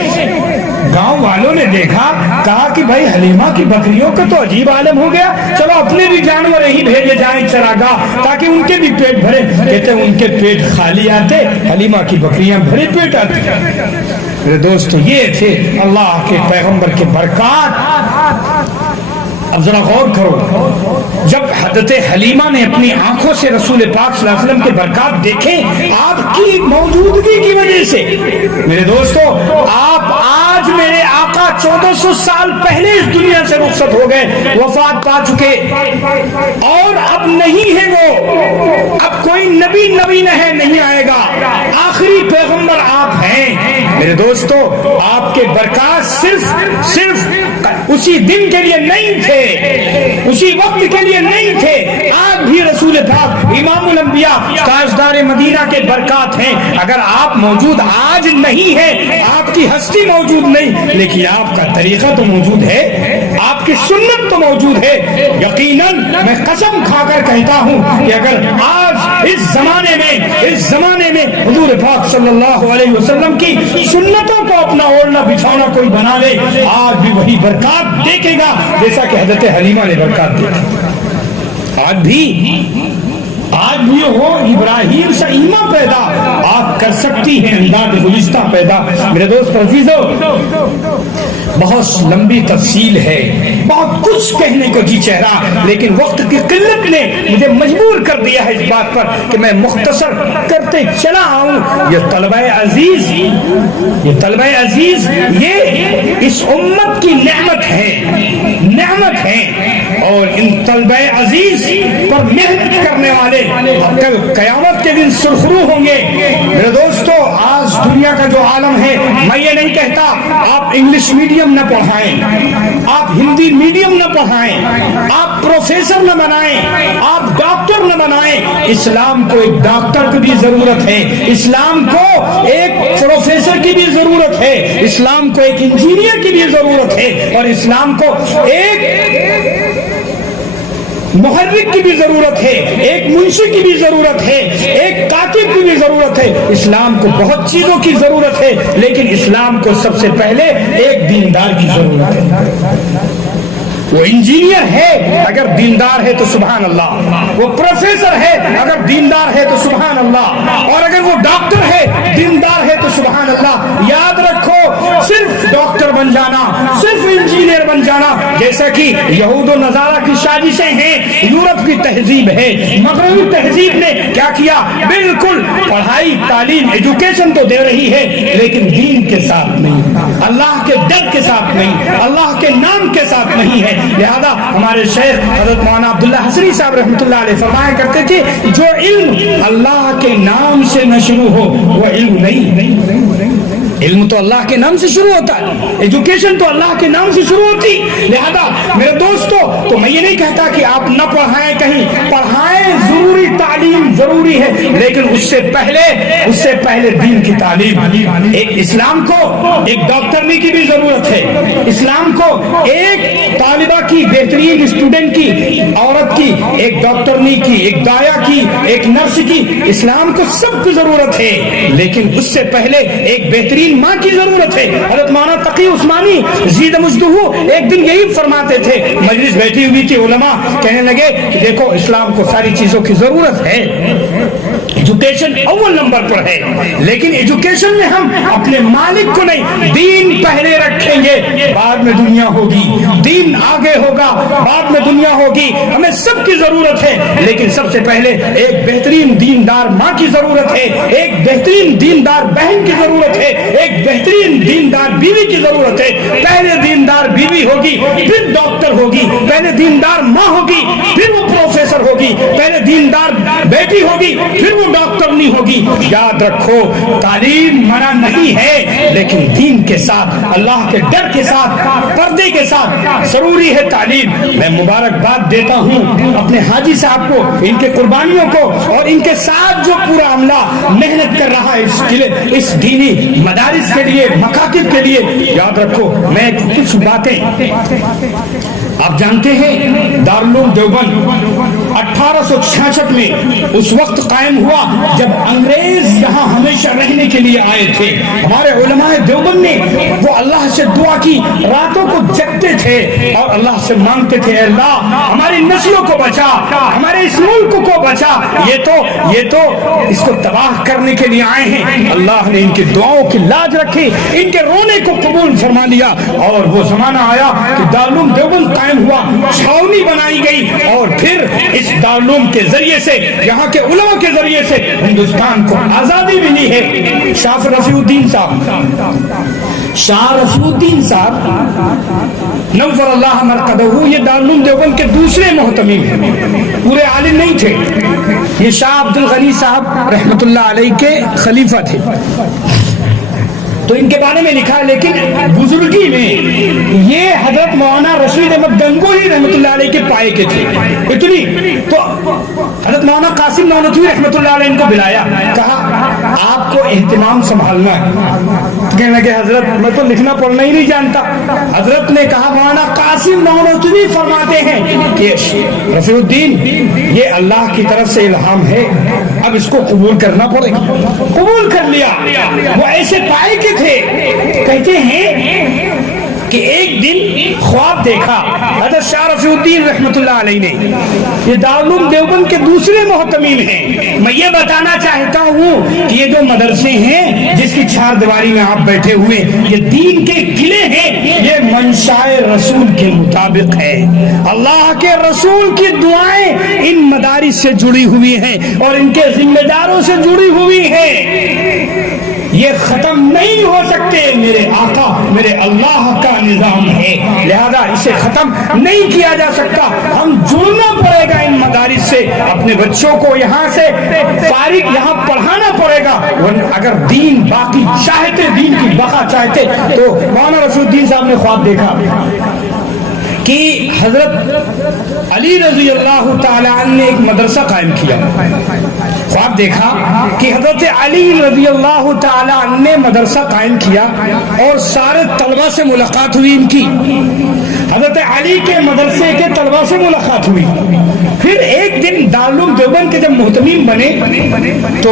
گاؤں والوں نے دیکھا، کہا کہ بھائی حلیمہ کی بکریوں کا تو عجیب عالم ہو گیا، چلو اپنے بھی جانور یہی بھیجے جائیں چراگاہ تاکہ ان کے بھی پیٹ بھرے۔ کہتے ہیں ان کے پیٹ خالی آتے، حلیمہ کی بکریاں بھرے پیٹ آتی۔ میرے دوستو یہ تھے اللہ کے پیغمبر کے برکات۔ اب ذرا غور کرو، جب حضرت حلیمہ نے اپنی آنکھوں سے رسول پاک صلی اللہ علیہ وسلم کے برکات دیکھے آپ کی موجودگی کی وجہ سے، میرے دوستو آپ آج میرے آقا 1400 سال پہلے اس دنیا سے رخصت ہو گئے، وفات پا چکے، اور اب نہیں ہے وہ، اب کوئی نبی نہیں آئے گا، آخری پیغمبر آپ ہیں۔ میرے دوستو آپ کے برکات صرف اسی دن کے لیے نہیں تھے، اسی وقت کے لیے نہیں تھے، آپ بھی رسول پاک امام الانبیاء تاجدار مدینہ کے برکات ہیں۔ اگر آپ موجود آج نہیں ہے، آپ کی ہستی موجود نہیں، لیکن آپ کا طریقہ تو موجود ہے، آپ کی سنت تو موجود ہے۔ یقیناً میں قسم کھا کر کہتا ہوں کہ اگر آج اس زمانے میں حضور پاک صلی اللہ علیہ وسلم کی سنتوں کو اپنا اوڑھنا بچھانا کوئی بنا لے، آج بھی وہی برکات دیکھے گا جیسا کہ حضرت حلیمہ نے برکات دیکھی۔ آج بھی ہو ابراہیم سے ایمان پیدا آپ کر سکتی ہیں، انداز گلستہ پیدا۔ میرے دوست عزیزو بہت لمبی تفصیل ہے، بہت کچھ کہنے کو جی چہرہ، لیکن وقت کی قلت نے مجھے مجبور کر دیا ہے اس بات پر کہ میں مختصر کرتے چلا آؤں۔ یہ طلبہ عزیز یہ اس امت کی نعمت ہے، اور ان طلبہ عزیز پر محنت کرنے والے کل قیامت کے دن سرخرو ہوں گے۔ میرے دوستو آج دنیا کا جو عالم ہے، میں یہ نہیں کہتا آپ انگلش میڈیم نہ پڑھائیں، آپ ہندی میڈیم نہ پڑھائیں، آپ پروفیسر نہ بنائیں، آپ ڈاکٹر نہ بنائیں۔ اسلام کو ایک ڈاکٹر کی بھی ضرورت ہے، اسلام کو ایک پروفیسر کی بھی ضرورت ہے، اسلام کو ایک انجینئر کی بھی ضرورت ہے، اور اسلام کو ایک محرک کی بھی ضرورت ہے، ایک منشی کی بھی ضرورت ہے، ایک کاتب کی بھی ضرورت ہے۔ اسلام کو بہت چیزوں کی ضرورت ہے، لیکن اسلام کو سب سے پہلے ایک دیندار کی ضرورت ہے۔ وہ انجینئر ہے اگر دیندار ہے تو سبحان اللہ، وہ پروفیسر ہے اگر دیندار ہے تو سبحان اللہ، اور اگر وہ ڈاکٹر ہے دیندار ہے تو سبحان اللہ۔ یاد رکھو صرف ڈاکٹر بن جانا، صرف انجینئر بن جانا، جیسا کہ یہود و نصارہ کی سازشیں ہیں، یورپ کی تہذیب ہے، مغربی تہذیب تہذیب نے کیا کیا؟ بالکل پڑھائی تعلیم ایجوکیشن تو دے رہی ہے لیکن دین کے ساتھ نہیں، اللہ کے ڈر کے ساتھ نہیں، اللہ کے نام کے ساتھ نہیں ہے۔ لہذا ہمارے شیخ حضرت مولانا عبداللہ حسنی صاحب رحمۃ اللہ علیہ فرمایا کرتے تھے جو علم اللہ کے نام سے نہ شروع ہو وہ علم نہیں۔ علم تو اللہ کے نام سے شروع ہوتا ہے، ایجوکیشن تو اللہ کے نام سے شروع ہوتی۔ لہذا میرے دوستو، تو میں یہ نہیں کہتا کہ آپ نہ پڑھائیں، کہیں پڑھائیں، ضروری تعلیم ضروری ہے، لیکن اس سے پہلے دین کی تعلیم۔ اسلام کو ایک ڈاکٹرنی کی بھی ضرورت ہے، اسلام کو ایک طالبہ کی، بہترین اسٹوڈنٹ کی، عورت کی، ایک ڈاکٹرنی کی، ایک دایا کی، ایک نرس کی، اسلام کو سب کی ضرورت ہے، لیکن اس سے پہلے ایک بہترین ماں کی ضرورت ہے۔ حضرت مولانا تقی عثمانی زید مجدہ ایک دن یہی فرماتے تھے، مجلس بیٹھی ہوئی تھی، علماء کہنے لگے کہ دیکھو اسلام کو ساری چیزوں کی ضرورت ہے، ایجوکیشن اول نمبر پر ہے، لیکن ایجوکیشن میں ہم اپنے مالک کو نہیں، دین پہلے رکھیں گے، بعد میں دنیا ہوگی، دین آگے ہوگا، بعد میں دنیا ہوگی۔ ہمیں سب کی ضرورت ہے، لیکن سب سے پہلے ایک بہترین دیندار ماں کی ضرورت ہے، ایک بہترین دیندار بہن کی ضرورت ہے، ایک بہترین دیندار بیوی کی ضرورت ہے۔ پہلے دیندار بیوی ہوگی، پھر ڈاکٹر ہوگی، پہلے دیندار ماں ہوگی، پھر وہ پروفیسر ہوگی، پہلے دیندار بیٹی ہوگی، پھر وہ ڈاکٹر نہیں ہوگی۔ یاد رکھو تعلیم منع نہیں ہے، لیکن دین کے ساتھ، اللہ کے ڈر کے ساتھ، پردے کے ساتھ ضروری ہے تعلیم۔ میں مبارکباد دیتا ہوں اپنے حاجی صاحب کو، ان کے قربانیوں کو، اور ان کے ساتھ جو پورا عملہ محنت کر رہا ہے اس دینی مدارس کے لیے، مکاتب کے لیے۔ یاد رکھو، میں کچھ باتیں آپ جانتے ہیں، دارالعلوم دیوبند 1866 میں اس وقت قائم ہوا جب انگریز یہاں ہمیشہ رہنے کے لیے آئے تھے۔ ہمارے علماء دیوبند نے وہ اللہ سے دعا کی، راتوں کو جگتے تھے اور اللہ سے مانگتے تھے، اے اللہ ہماری نسلوں کو بچا، ہمارے اس ملک کو بچا، یہ تو اس کو تباہ کرنے کے لیے آئے ہیں۔ اللہ نے ان کی دعاؤں کی لاج رکھی، ان کے رونے کو قبول فرما لیا، اور وہ زمانہ آیا کہ دارالعلوم دیوبند قائم ہوا، چھاونی بنائی گئی، اور پھر اس دارالعلوم کے ذریعے سے، یہاں کے علماء کے ذریعے سے ہندوستان کو آزادی ملی ہے۔ شاہ رفیع الدین صاحب نور اللہ مرقدہ، یہ دارالعلوم دیوبند کے دوسرے محتمیم ہیں، پورے عالم نہیں تھے، یہ شاہ عبد الغنی صاحب رحمت اللہ علیہ کے خلیفہ تھے، تو ان کے بارے میں لکھا، لیکن بزرگی میں یہ حضرت مولانا رشید احمد گنگوہی رحمت اللہ علیہ کے پائے کے تھے اتنی۔ تو حضرت مولانا قاسم نانوتوی رحمت اللہ علیہ ان کو بلایا، کہا آپ کو اہتمام سنبھالنا ہے۔ کہنے لگے حضرت میں تو لکھنا پڑھنا ہی نہیں جانتا۔ حضرت نے کہا مولانا قاسم نانوتوی فرماتے ہیں کہ رفیع الدین یہ اللہ کی طرف سے الہام ہے، اب اس کو قبول کرنا پڑے گا۔ قبول کر لیا۔ وہ ایسے پائے کے تھے، کہتے ہیں کہ ایک دن خواب دیکھا حضرت شاہ رفیع الدین رحمت اللہ علیہ نے، یہ دارالعلوم دیوبند کے دوسرے محتمیم ہیں۔ میں یہ بتانا چاہتا ہوں کہ یہ جو مدرسے ہیں جس کی چار دیواری میں آپ بیٹھے ہوئے، یہ دین کے قلعے ہیں، یہ منشائے رسول کے مطابق ہے۔ اللہ کے رسول کی دعائیں ان مدارس سے جڑی ہوئی ہیں اور ان کے ذمہ داروں سے جڑی ہوئی ہیں، یہ ختم نہیں ہو سکتے۔ میرے آقا میرے اللہ کا نظام ہے، لہذا اسے ختم نہیں کیا جا سکتا۔ ہم جڑنا پڑے گا ان مدارس سے، اپنے بچوں کو یہاں سے فارغ یہاں پڑھانا پڑے گا، اگر دین باقی چاہتے، دین کی بقا چاہتے۔ تو مولانا رشید الدین صاحب نے خواب دیکھا کہ حضرت علی رضی اللہ تعالی عنہ نے ایک مدرسہ قائم کیا۔ خواب دیکھا کہ حضرت علی رضی اللہ تعالی عنہ نے مدرسہ قائم کیا اور سارے طلبہ سے ملاقات ہوئی ان کی، حضرت علی کے مدرسے کے طلبہ سے ملاقات ہوئی۔ پھر ایک دن دارالعلوم دیوبند کے جب محتمیم بنے تو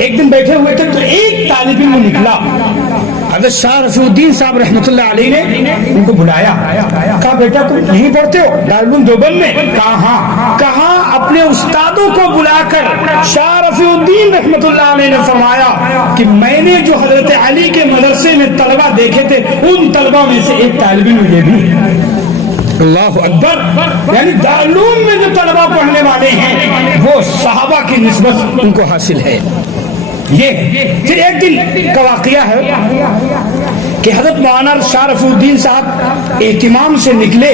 ایک دن بیٹھے ہوئے تھے، تو ایک طالب علم نکلا، حضرت شاہ رفیع الدین صاحب رحمت اللہ علیہ نے ان کو بلایا، کہا بیٹا تم نہیں پڑھتے ہو دارالعلوم دیوبند میں؟ کہا ہاں۔ کہا اپنے استادوں کو بلا کر شاہ رفیع الدین رحمت اللہ علیہ نے فرمایا کہ میں نے جو حضرت علی کے مدرسے میں طلبہ دیکھے تھے، ان طلبہ میں سے ایک طالب علم یہ بھی۔ اللہ اکبر، یعنی دارالعلوم میں جو طلبہ پڑھنے والے ہیں وہ صحابہ کی نسبت ان کو حاصل ہے۔ یہ پھر ایک دن کا واقعہ ہے کہ حضرت مولانا شاہ رفیع الدین صاحب اہتمام سے نکلے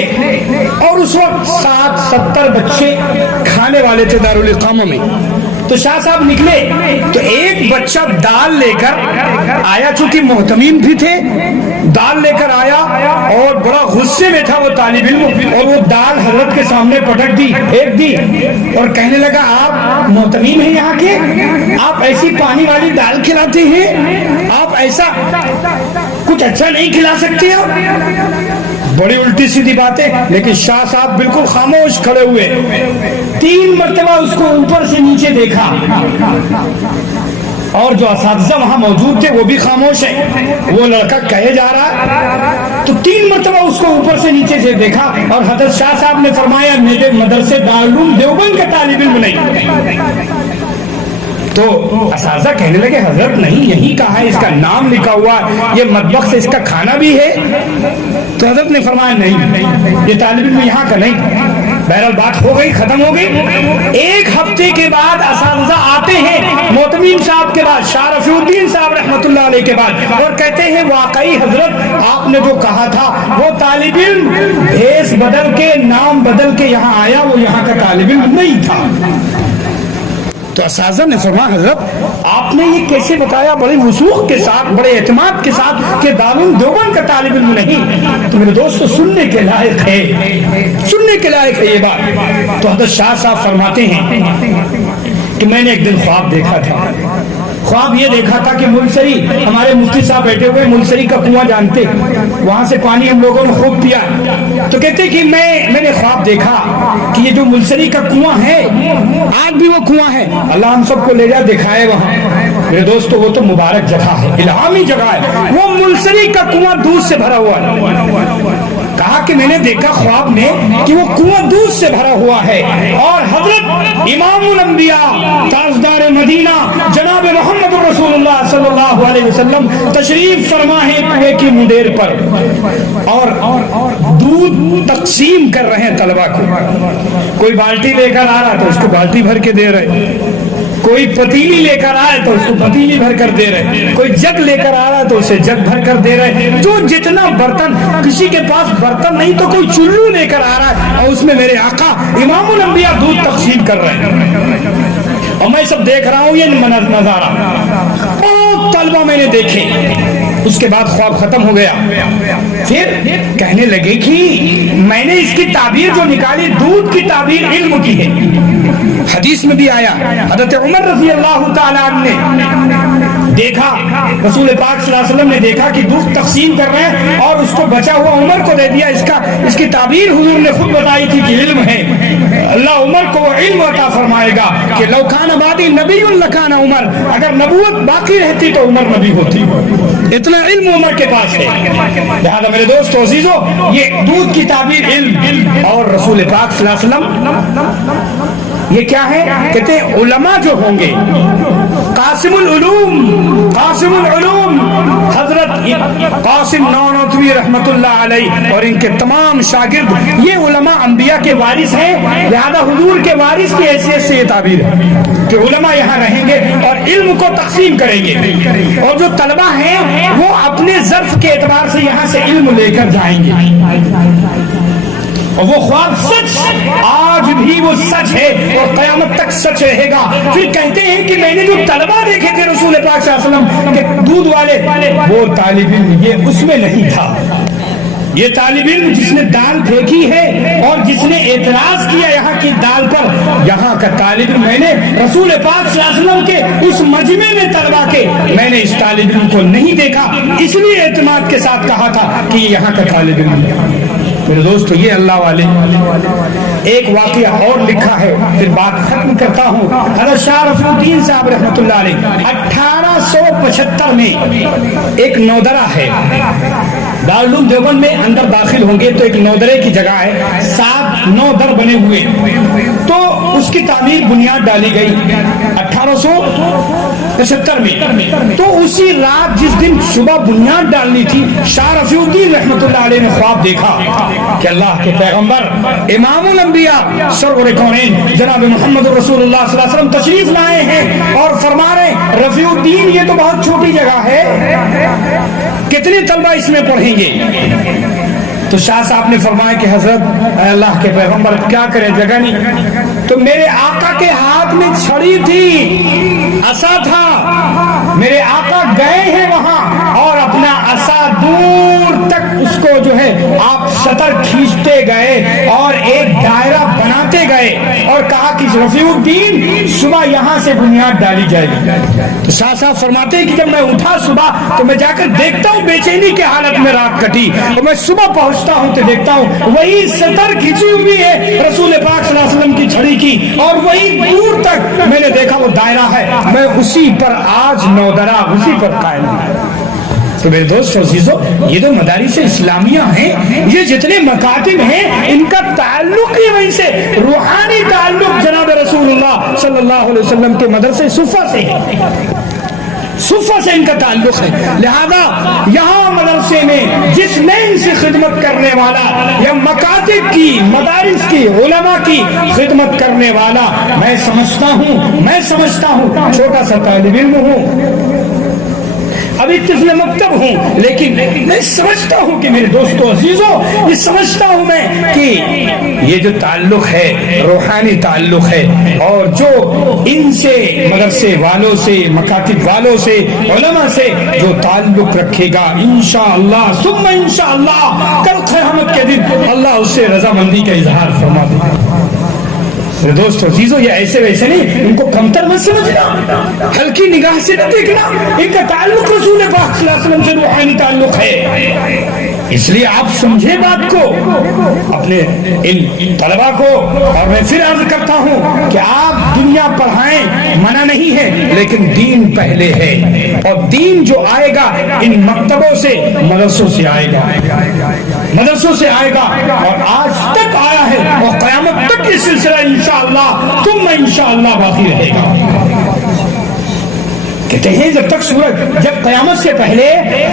اور اس وقت 60-70 بچے کھانے والے تھے دارالقامہ میں، تو شاہ صاحب نکلے تو ایک بچہ دال لے کر آیا، چونکہ محتمین بھی تھے، دال لے کر آیا اور بڑا غصے میں تھا وہ طالب علم، اور وہ دال حضرت کے سامنے پٹک دی، پھینک دی اور کہنے لگا آپ محتمین ہیں یہاں کے، آپ ایسی پانی والی دال کھلاتے ہیں، آپ ایسا کچھ اچھا نہیں کھلا سکتے ہو؟ بڑی الٹی سیدھی باتیں، لیکن شاہ صاحب بالکل خاموش کھڑے ہوئے، 3 مرتبہ اس کو اوپر سے نیچے دیکھا، اور جو اساتذہ وہاں موجود تھے وہ بھی خاموش ہے، وہ لڑکا کہے جا رہا، تو 3 مرتبہ اس کو اوپر سے نیچے سے دیکھا، اور حضرت شاہ صاحب نے فرمایا میرے مدرسے دارالعلوم دیوبند کا طالب علم نہیں۔ تو اساتذہ کہنے لگے حضرت نہیں، یہی کہا ہے، اس کا نام لکھا ہوا ہے، یہ مطبخ سے اس کا کھانا بھی ہے، تو حضرت نے فرمایا نہیں، یہ طالب علم یہاں کا نہیں۔ بہرحال بات ہو گئی، ختم ہو گئی۔ 1 ہفتے کے بعد اساتذہ آتے ہیں محتمین صاحب کے بعد، شاہ رفیع الدین صاحب رحمۃ اللہ علیہ کے بعد، اور کہتے ہیں واقعی حضرت آپ نے جو کہا تھا وہ طالب علم بھیس بدل کے نام بدل کے یہاں آیا، وہ یہاں کا طالب علم نہیں تھا۔ تو اساتذہ نے فرمایا حضرت آپ نے یہ کیسے بتایا بڑے وثوق کے ساتھ، بڑے اعتماد کے ساتھ کہ دارالعلوم دیوبند کا طالب علم نہیں؟ تو میرے دوستو سننے کے لائق ہے، سننے کے لائق ہے یہ بات۔ تو حضرت شاہ صاحب فرماتے ہیں کہ میں نے ایک دن خواب دیکھا تھا، خواب یہ دیکھا تھا کہ ملسری، ہمارے مفتی صاحب بیٹھے ہوئے، ملسری کا کنواں جانتے، وہاں سے پانی ہم لوگوں نے خوب پیا، تو کہتے کہ میں نے خواب دیکھا کہ یہ جو ملسری کا کنواں ہے آج بھی وہ کنواں ہے، اللہ ہم سب کو لے جا دکھائے وہاں۔ میرے دوستو وہ تو مبارک جگہ ہے، الہامی جگہ ہے، وہ ملسری کا کنواں دودھ سے بھرا ہوا ہے۔ کہا کہ میں نے دیکھا خواب میں کہ وہ کنواں دودھ سے بھرا ہوا ہے، اور حضرت امام الانبیاء تاجدار مدینہ جناب محمد رسول اللہ صلی اللہ علیہ وسلم تشریف فرما ہے کنویں کی منڈیر پر، اور دودھ تقسیم کر رہے ہیں طلبہ کو۔ کوئی بالٹی لے کر آ رہا تو اس کو بالٹی بھر کے دے رہے، کوئی پتیلی لے کر آئے تو اس کو پتیلی بھر کر دے رہے، کوئی جگ لے کر آ رہا تو اسے جگ بھر کر دے رہے، جو جتنا برتن، کسی کے پاس برتن نہیں تو کوئی چلو لے کر آ رہا ہے، اور اس میں میرے آقا امام الانبیاء دودھ تقسیم کر رہے ہیں، اور میں سب دیکھ رہا ہوں یہ نظارہ، بہت طلبہ میں نے دیکھے۔ اس کے بعد خواب ختم ہو گیا، پھر کہنے لگے کہ میں نے اس کی تعبیر جو نکالی، دودھ کی تعبیر علم کی ہے۔ حدیث میں بھی آیا، حضرت عمر رضی اللہ تعالیٰ عنہ نے دیکھا، رسول پاک صلی اللہ علیہ وسلم نے دیکھا کہ دودھ تقسیم کر رہے ہیں، اور اس کو بچا ہوا عمر کو دے دیا۔ اس کی تعبیر حضور نے خود بتائی تھی کہ علم ہے، اللہ عمر کو وہ علم عطا فرمائے گا کہ لو کان بعدی نبی لکان عمر، اگر نبوت باقی رہتی تو عمر نبی ہوتی، اتنا علم عمر کے پاس ہے۔ لہذا میرے دوستو عزیزو، یہ دودھ کی تعبیر علم، اور رسول پاک صلی اللہ علیہ وسلم یہ کیا ہے؟ کہتے ہیں علماء جو ہوں گے، قاسم العلوم حضرت قاسم نانوتوی رحمت اللہ علیہ اور ان کے تمام شاگرد، یہ علماء انبیاء کے وارث ہیں، لہذا حضور کے وارث کی حیثیت سے یہ تعبیر ہے کہ علماء یہاں رہیں گے اور علم کو تقسیم کریں گے، اور جو طلبہ ہیں وہ اپنے ظرف کے اعتبار سے یہاں سے علم لے کر جائیں گے، اور وہ خواب سچ، آج بھی وہ سچ ہے اور قیامت تک سچ رہے گا۔ پھر کہتے ہیں کہ میں نے جو طلبہ دیکھے تھے رسول پاک صلی اللہ علیہ وسلم کے دودھ والے، وہ طالب علم یہ اس میں نہیں تھا، یہ طالب علم جس نے دال پھینکی ہے اور جس نے اعتراض کیا یہاں کی دال پر، یہاں کا طالب علم میں نے رسول پاک صلی اللہ علیہ وسلم کے اس مجمع میں طلبہ کے، میں نے اس طالب علم کو نہیں دیکھا، اس لیے اعتماد کے ساتھ کہا تھا کہ یہ یہاں کا طالب علم ہے۔ میرے دوستو یہ اللہ والے، ایک واقعہ اور لکھا ہے، پھر بات ختم کرتا ہوں۔ حضرت شاہ رفیع الدین صاحب رحمۃ اللہ علیہ 1875 میں ایک نودرہ ہے، دارالعلوم دیوبند میں اندر داخل ہوں گے تو ایک نودرے کی جگہ ہے، 7-9 در بنے ہوئے، تو اس کی تعمیر بنیاد ڈالی گئی 1875 میں. تو اسی رات جس دن صبح بنیاد ڈالنی تھی شاہ رفیع الدین رحمت اللہ علیہ نے خواب دیکھا کہ اللہ کے پیغمبر امام الانبیاء سرور کونین جناب محمد رسول اللہ صلی اللہ علیہ وسلم تشریف لائے ہیں اور فرما رہے ہیں رفیع الدین یہ تو بہت چھوٹی جگہ ہے، کتنے طلبہ اس میں پڑھیں گے؟ تو شاہ صاحب نے فرمایا کہ حضرت اے اللہ کے پیغمبر کیا کریں جگہ نہیں. تو میرے آقا کے ہاتھ میں چھڑی تھی، عصا تھا، میرے آقا گئے ہیں وہاں اور اپنا عصا دور تک اس کو جو ہے آپ سطر کھینچتے گئے اور ایک دائرہ بناتے گئے اور کہا کہ رفیع الدین صبح یہاں سے بنیاد ڈالی جائے گی. تو شاہ صاحب فرماتے ہیں کہ جب میں اٹھا صبح تو میں جا کر دیکھتا ہوں بے چینی کی حالت میں رات کٹی، اور میں صبح پہنچتا ہوں تو دیکھتا ہوں وہی سطر کھینچی ہوئی ہے رسول پاک صلی اللہ علیہ وسلم کی چھڑی کی، اور وہی دور تک میں نے دیکھا وہ دائرہ ہے، میں اسی پر آج نودرا اسی پر قائم ہوں. تو میرے دوست عزیزو یہ جو مدارس اسلامیہ ہیں، یہ جتنے مکاتب ہیں، ان کا تعلق ہی وہیں سے روحانی تعلق جناب رسول اللہ صلی اللہ علیہ وسلم کے مدرسے صفہ سے ہے، صفہ سے ان کا تعلق ہے. لہذا یہاں مدرسے میں جس لین سے خدمت کرنے والا یا مکاتب کی مدارس کی علماء کی خدمت کرنے والا میں سمجھتا ہوں چھوٹا سا طالب علم ہوں، ابھی طفل مکتب ہوں، لیکن میں سمجھتا ہوں کہ میرے دوستو عزیزو یہ سمجھتا ہوں میں کہ یہ جو تعلق ہے روحانی تعلق ہے، اور جو ان سے مدرسے والوں سے مکاتب والوں سے علماء سے جو تعلق رکھے گا انشاءاللہ ثم انشاءاللہ کل قیامت کے دن اللہ اس سے رضامندی کا اظہار فرما دے گا. دوستو عزیزو یہ ایسے ویسے نہیں، ان کو کمتر مت سمجھنا، ہلکی نگاہ سے نہ دیکھنا، ان کا تعلق رسول پاک صلی اللہ علیہ وسلم سے روحانی تعلق ہے. اس لیے آپ سمجھے بات کو، اپنے ان طلبہ کو، اور میں پھر عرض کرتا ہوں کہ آپ دنیا پڑھائیں منع نہیں ہے، لیکن دین پہلے ہے، اور دین جو آئے گا ان مکتبوں سے مدرسوں سے آئے گا، مدرسوں سے آئے گا، اور آج تک آیا ہے اور قیامت تک یہ سلسلہ انشاءاللہ ثم انشاءاللہ باقی رہے گا. کہتے ہیں جب قیامت سے پہلے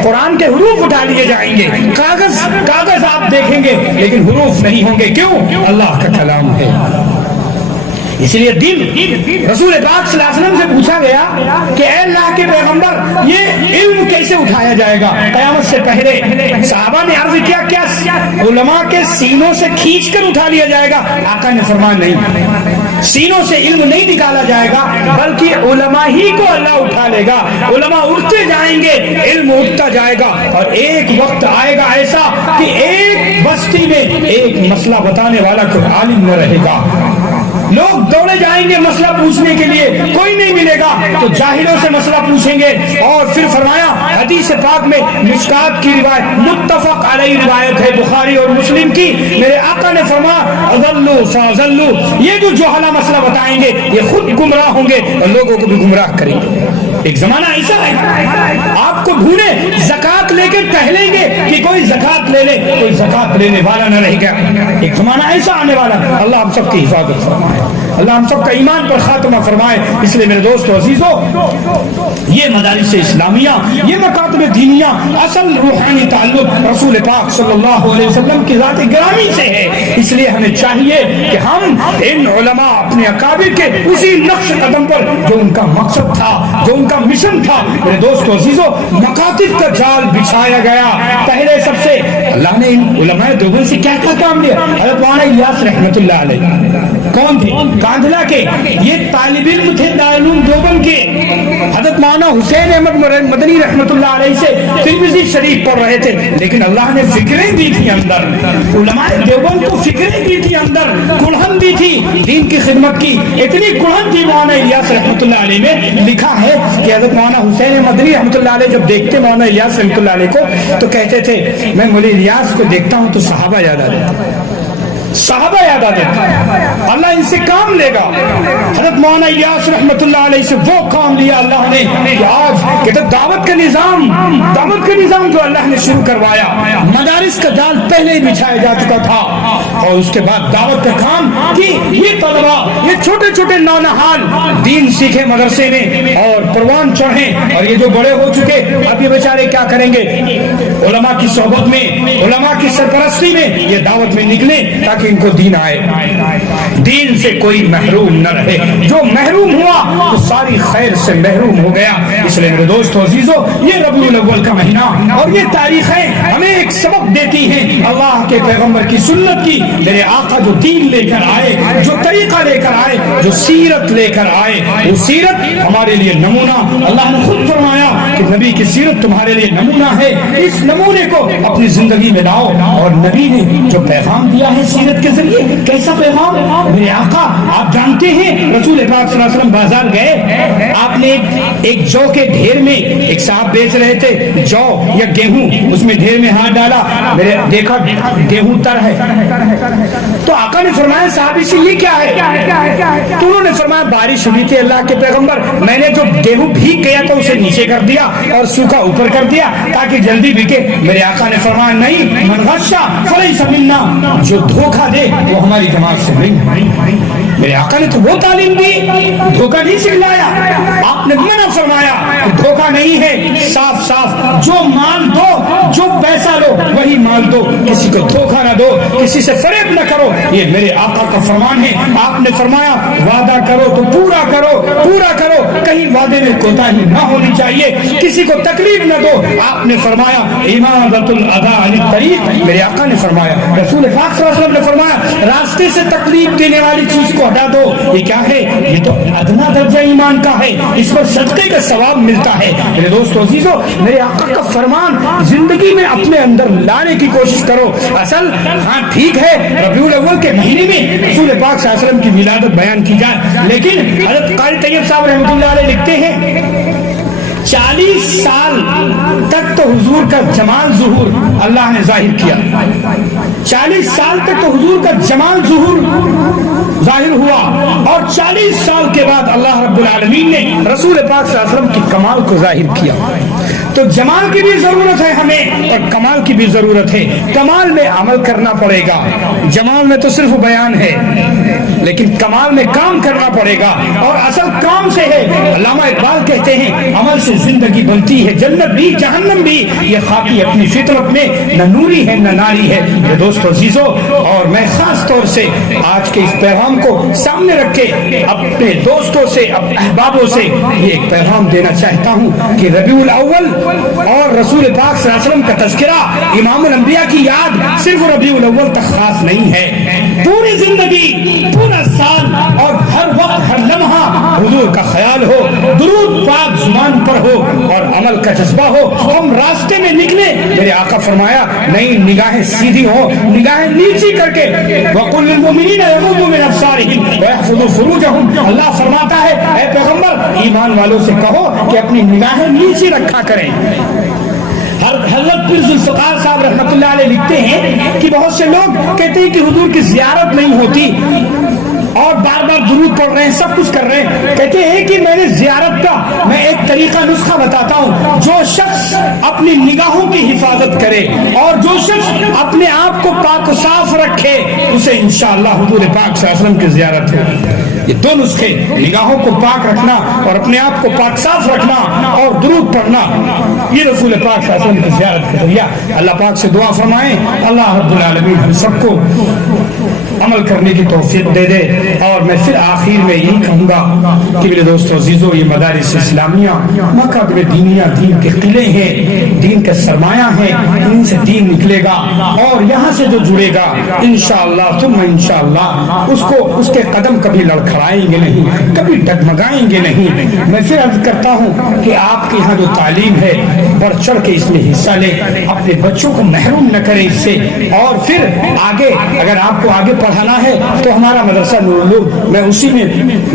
قرآن کے حروف اٹھا لیے جائیں گے، کاغذ آپ دیکھیں گے لیکن حروف نہیں ہوں گے. کیوں؟ اللہ کا کلام ہے. اس لیے دین رسول پاک صلی اللہ علیہ وسلم سے پوچھا گیا کہ اے اللہ کے پیغمبر یہ علم کیسے اٹھایا جائے گا قیامت سے پہلے؟ صحابہ نے عرض کیا علماء کے سینوں سے کھینچ کر اٹھا لیا جائے گا؟ آقا نے فرمایا نہیں، سینوں سے علم نہیں نکالا جائے گا، بلکہ علماء ہی کو اللہ اٹھا لے گا. علماء اٹھتے جائیں گے، علم اٹھتا جائے گا، اور ایک وقت آئے گا ایسا کہ ایک بستی میں ایک مسئلہ بتانے والا کوئی عالم نہ رہے گا. لوگ دوڑے جائیں گے مسئلہ پوچھنے کے لیے، کوئی نہیں ملے گا، تو جاہلوں سے مسئلہ پوچھیں گے. اور پھر فرمایا حدیث پاک میں مشکات کی روایت متفق علیہ روایت ہے بخاری اور مسلم کی، میرے آقا نے فرمایا اضلوا فاضلوا، یہ جو جہلا مسئلہ بتائیں گے یہ خود گمراہ ہوں گے اور لوگوں کو بھی گمراہ کریں گے. ایک زمانہ ایسا ہے آپ کو ڈھونڈے زکات لے کے ٹہلیں گے کہ کوئی زکات لے لے، کوئی زکات لینے والا نہ رہے گا. ایک زمانہ ایسا آنے والا، اللہ ہم سب کی حفاظت فرمائے، اللہ ہم سب کا ایمان پر خاتمہ فرمائے. اس لیے میرے دوستو عزیزو یہ مدارس اسلامیہ، یہ مکاتب دینیہ اصل روحانی تعلق رسول پاک صلی اللہ علیہ وسلم کی ذات گرامی سے ہے. اس لیے ہمیں چاہیے کہ ہم ان علماء اپنے اکابر کے اسی نقش قدم پر جو ان کا مقصد تھا، جو ان کا مشن تھا، میرے دوستو عزیزو مکاتب کا جال بچھایا گیا. پہلے سب سے اللہ نے ان علماء دیوبند سے کیا کام لیا؟ حضرت مولانا الیاس رحمت اللہ علیہ کون تھے؟ کاندھلا کے، یہ طالب علم تھے دارالعلوم دیوبند کے. حضرت مولانا حسین احمد مدنی رحمت اللہ علیہ سے ترمذی شریف پڑھ رہے تھے، لیکن اللہ نے فکریں دی تھی اندر، علماء دیوبند کو فکریں دی تھی اندر، کڑھن دی تھی دین کی خدمت کی. اتنی کڑھن تھی مولانا الیاس رحمت اللہ علیہ میں، لکھا ہے کہ حضرت مولانا حسین مدنی رحمت اللہ علیہ جب دیکھتے مولانا الیاس رحمت اللہ علیہ کو تو کہتے تھے میں مولانا الیاس کو دیکھتا ہوں تو صحابہ یاد آ جاتے، صحابہ یاد آ دیتے ہیں، اللہ ان سے کام لے گا۔ حضرت مولانا الیاس رحمت اللہ علیہ سے وہ کام لیا اللہ نے کہ آج کہتے دعوت کا نظام جو اللہ نے شروع کروایا، مدارس کا جال پہلے ہی بچھایا جا چکا تھا، اور اس کے بعد دعوت کا کام کہ یہ طلبا، یہ چھوٹے چھوٹے نونہال دین سیکھے مدرسے میں اور پروان چڑھیں، اور یہ جو بڑے ہو چکے اب یہ بیچارے کیا کریں گے؟ علماء کی صحبت میں، علماء کی سرپرستی میں یہ دعوت میں نکلیں تاکہ ان کو دین آئے، دین سے کوئی محروم نہ رہے۔ جو محروم ہوا تو ساری خیر سے محروم ہو گیا۔ اس لیے میرے دوستو عزیزو، یہ ربیع الاول کا مہینہ اور یہ تاریخیں ہمیں ایک سبق دیتی ہیں اللہ کے پیغمبر کی سنت کی۔ میرے آقا جو دین لے کر آئے، جو طریقہ لے کر آئے، جو سیرت لے کر آئے، وہ سیرت ہمارے لیے نمونہ، اللہ نے خود فرمایا کہ نبی کی سیرت تمہارے لیے نمونہ ہے، اس نمونے کو اپنی زندگی میں لاؤ۔ اور نبی نے جو پیغام دیا ہے سیرت کے ذریعے، کیسا پیغام؟ میرے آقا آپ جانتے ہیں رسول پاک صلی اللہ علیہ وسلم بازار گئے، آپ نے ایک جو کے ڈھیر میں، ایک صاحب بیچ رہے تھے جو یا گیہوں، اس میں ڈھیر میں ہاتھ ڈالا، میں نے دیکھا گیہوں تر ہے، تو آقا نے فرمایا صحابی سے یہ کیا ہے؟ تو انہوں نے فرمایا بارش ہوئی تھی اللہ کے پیغمبر، میں نے جو گیہوں بھیگ گیا تو اسے نیچے کر دیا اور سوکھا اوپر کر دیا تاکہ جلدی بکے۔ میرے آقا نے فرمایا نہیں، من غشا فلیس منا، جو دھوکہ دے وہ ہماری جماعت سے نہیں۔ میرے آقا نے تو وہ تعلیم دی، دھوکہ نہیں سکھلایا، آپ نے منع فرمایا دھوکہ نہیں ہے، صاف صاف جو مال دو، جو پیسہ لو وہی مال دو، کسی کو دھوکہ نہ دو، کسی سے فریب نہ کرو، یہ میرے آقا کا فرمان ہے۔ آپ نے فرمایا وعدہ کرو تو پورا کرو، پورا کرو، کہیں وعدے میں کوتاہی نہ ہونی چاہیے، کسی کو تکلیف نہ دو۔ آپ نے فرمایا امادۃ الاذی عن الطریق، میرے آقا نے فرمایا، رسول پاک صلی اللہ علیہ وسلم نے فرمایا راستے سے تکلیف دینے والی چیز کو ہٹا دو۔ یہ کیا ہے؟ یہ تو ادنا درجہ ایمان کا ہے، اس پر صدقے کا ثواب ملتا ہے۔ میرے دوستو عزیزو، میرے آقا کا فرمان زندگی میں اپنے اندر لانے کی کوشش کرو۔ اصل ہاں ٹھیک ہے ربیع الاول کے مہینے میں رسول پاک صلی اللہ علیہ وسلم کی ولادت بیان کی جائے، لیکن حضرت قاری طیب صاحب رحمۃ اللہ علیہ لکھتے ہیں 40 سال تک تو حضور کا جمال ظہور اللہ نے ظاہر کیا، 40 سال تک تو حضور کا جمال ظہور ظاہر ہوا، اور 40 سال کے بعد اللہ رب العالمین نے رسول پاک صلی اللہ علیہ وسلم کی کمال کو ظاہر کیا۔ تو جمال کی بھی ضرورت ہے ہمیں اور کمال کی بھی ضرورت ہے۔ کمال میں عمل کرنا پڑے گا، جمال میں تو صرف بیان ہے، لیکن کمال میں کام کرنا پڑے گا، اور اصل کام سے ہے۔ علامہ اقبال کہتے ہیں عمل سے زندگی بنتی ہے، جنت بھی جہنم بھی، یہ خاکی اپنی فطرت میں نہ نوری ہے نہ ناری ہے۔ میرے دوستو عزیزو، اور میں خاص طور سے آج کے اس پیغام کو سامنے رکھ کے اپنے دوستوں سے، احبابوں سے یہ ایک پیغام دینا چاہتا ہوں کہ ربیع الاول اور رسول پاک صلی اللہ علیہ وسلم کا تذکرہ، امام الانبیاء کی یاد صرف ربیع الاول تک خاص نہیں ہے، پوری زندگی، پورا سال اور ہر وقت ہر لمحہ حضور کا خیال ہو، درود پاک زبان پر ہو اور عمل کا جذبہ ہو۔ ہم راستے میں نکلے، میرے آقا فرمایا نہیں، نگاہیں سیدھی ہو، نگاہیں نیچی کر کے، وَقُلْ لِلْمُؤْمِنِينَ يَغُضُّوا مِنْ أَبْصَارِهِمْ وَيَحْفَظُوا فُرُوجَهُمْ، اللہ فرماتا ہے اے پیغمبر ایمان والوں سے کہو کہ اپنی نگاہیں نیچی رکھا کریں۔ حضرت پیر ذوالفقار صاحب رحمۃ اللہ علیہ لکھتے ہیں کہ بہت سے لوگ کہتے ہیں کہ حضور کی زیارت نہیں ہوتی اور بار بار درود پڑھ رہے ہیں، سب کچھ کر رہے ہیں، کہتے ہیں کہ میں نے زیارت کا میں ایک طریقہ نسخہ بتاتا ہوں، جو شخص اپنی نگاہوں کی حفاظت کرے اور جو شخص اپنے آپ کو پاک و صاف رکھے اسے انشاءاللہ حضور پاک صلی اللہ علیہ وسلم کی زیارت ہوگی۔ یہ دو نسخے، نگاہوں کو پاک رکھنا اور اپنے آپ کو پاک صاف رکھنا اور درود پڑھنا، یہ رسول پاک صلی اللہ علیہ وسلم کی زیارت کا ذریعہ۔ اللہ پاک سے دعا فرمائیں اللہ رب العالمین ہم سب کو عمل کرنے کی توفیق دے دے۔ اور میں پھر آخر میں یہی کہوں گا کہ میرے دوستو عزیزو، یہ مدارس اسلامیہ مکاتب دینیہ دین کے قلعے ہیں، دین کا سرمایہ ہے، ان سے دین نکلے گا اور یہاں سے جو جڑے گا انشاءاللہ ثم انشاءاللہ اس کے قدم کبھی لڑکھڑائیں گے نہیں، کبھی ڈگمگائیں گے نہیں۔ میں پھر عرض کرتا ہوں کہ آپ کے یہاں جو تعلیم ہے بڑھ چڑھ کے اس میں حصہ لیں، اپنے بچوں کو محروم نہ کریں اس سے، اور پھر آگے اگر آپ کو آگے پڑھانا ہے تو ہمارا مدرسہ نور العلوم، میں اسی میں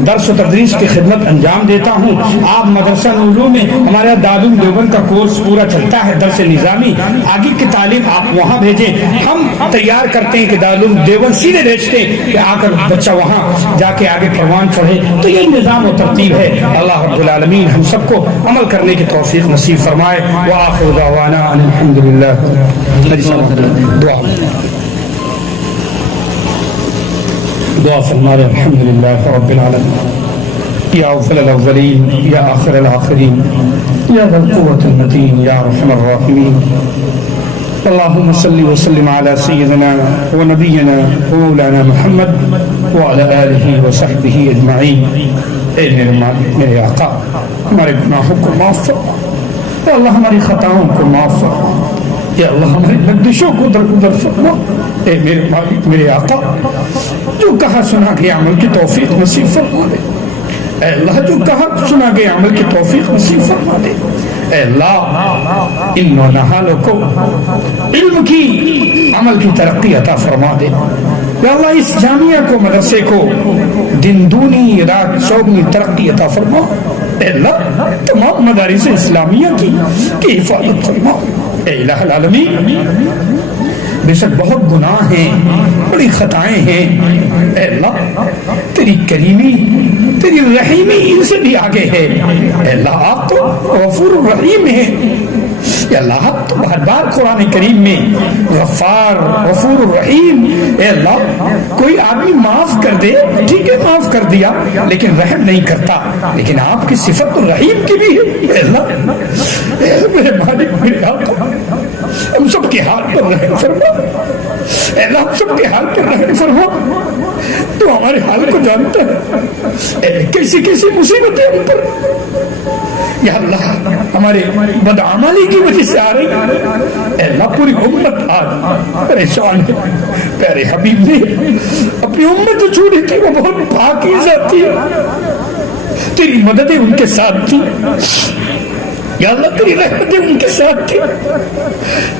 درس و تدریس کی خدمت انجام دیتا ہوں۔ آپ مدرسہ نور العلوم میں ہمارا دارالعلوم دیوبند کا کورس پورا چلتا ہے، درس نظامی، آگے کی تعلیم آپ وہاں بھیجیں، ہم تیار کرتے ہیں کہ دارالعلوم دیوبند سیدھے بھیجتے ہیں کہ آ کر بچہ وہاں جا کے آگے پروان چڑھے۔ تو یہ نظام و ترتیب ہے۔ اللہ رب العالمین ہم سب کو عمل کرنے کی توفیق نصیب فرمائے۔ وآخر دعوانا ان الحمدللہ۔ دعا فرمائے الحمدللہ رب العالمین۔ یا اول الاولین یا آخر الآخرین یا ذا القوة المتین یا ارحم الراحمین۔ اللہم صلی وسلم علی سیدنا و نبینا و مولانا محمد وعلی آلہ و صحبہ اجمعین۔ اے میرے مالک، میرے آقا، ہمارے گناہوں کو معاف فرما، یا اللہ ہماری خطاؤں کو معاف فرما، یا اللہ ہماری لغزشوں کو درگزر فرما۔ اے میرے مالک، میرے آقا، جو کہا سنا کے عمل کی توفیق نصیب فرما دے۔ اے اللہ جو کہا سنا کے عمل کی توفیق نصیب فرما دے۔ اے اللہ ان نونہالوں کو علم کی، عمل کی ترقی عطا فرما دے۔ یا اللہ اس جامعہ کو، مدرسے کو دن دونی رات چوگنی ترقی عطا فرما۔ اے اللہ تمام مدارس اسلامیہ کی حفاظت فرما۔ اے الہ العالمین، بے شک بہت گناہ ہیں، بڑی خطائیں ہیں، اے اللہ تیری کریمی، تیری رحیمی ان سے بھی آگے ہے۔ اے اللہ آپ تو غفور الرحیم ہیں۔ اے اللہ آپ تو بار بار قرآن کریم میں غفار، غفور الرحیم۔ اے اللہ کوئی آدمی معاف کر دے، ٹھیک ہے معاف کر دیا، لیکن رحم نہیں کرتا، لیکن آپ کی صفت الرحیم کی بھی ہے۔ اے اللہ میرے مالک، میرے آقا، ہم سب کے حال پر رحم فرما۔ اے اللہ ہم سب کے حال پر رحم فرما، تو ہمارے حال کو جانتا ہے۔ اے کیسی کیسی مصیبتیں ہم پر، یا اللہ ہمارے بدعملی کی وجہ سے آ رہی ہے۔ اے اللہ پوری امت آج پریشان ہے۔ پیارے حبیب نے اپنی امت جو چھوڑی تھی وہ بہت پاکیزہ تھی، تیری مددیں ان کے ساتھ تھی، یا اللہ تیری رحمتیں ان کے ساتھ تھی۔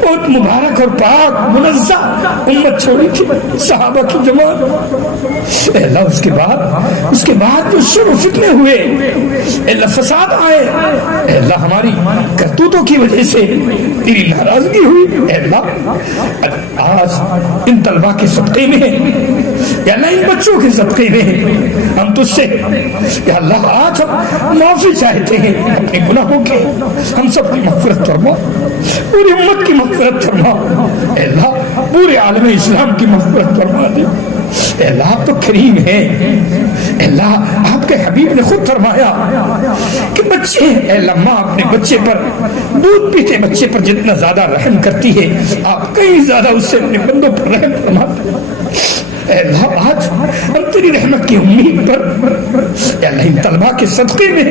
بہت مبارک اور پاک منزہ امت چھوڑی تھی، صحابہ کی جماعت۔ اے اللہ اس کے بعد جو شر و فتنے ہوئے، اے اللہ فساد آئے، اے اللہ ہماری کرتوتوں کی وجہ سے تیری ناراضگی ہوئی۔ اے اللہ آج ان طلبہ کے صدقے میں، یا اللہ ان بچوں کے صدقے میں ہم تجھ سے، یا اللہ آج ہم معافی چاہتے ہیں اپنے گناہوں کے، ہم سب کی مغفرت فرما، پوری امت کی مغفرت فرما۔ اے اللہ پورے عالم اسلام کی مغفرت فرما دے۔ اے اللہ آپ تو کریم ہیں۔ اے اللہ آپ کے حبیب نے خود فرمایا کہ بچے، اے اللہ ماں اپنے بچے پر، دودھ پیتے بچے پر جتنا زیادہ رحم کرتی ہے، آپ کئی زیادہ اس سے اپنے بندوں پر رحم فرماتے ہیں۔ اے اللہ آج ہم تیری رحمت کی امید پر، اے اللہ ان طلبہ کے صدقے میں،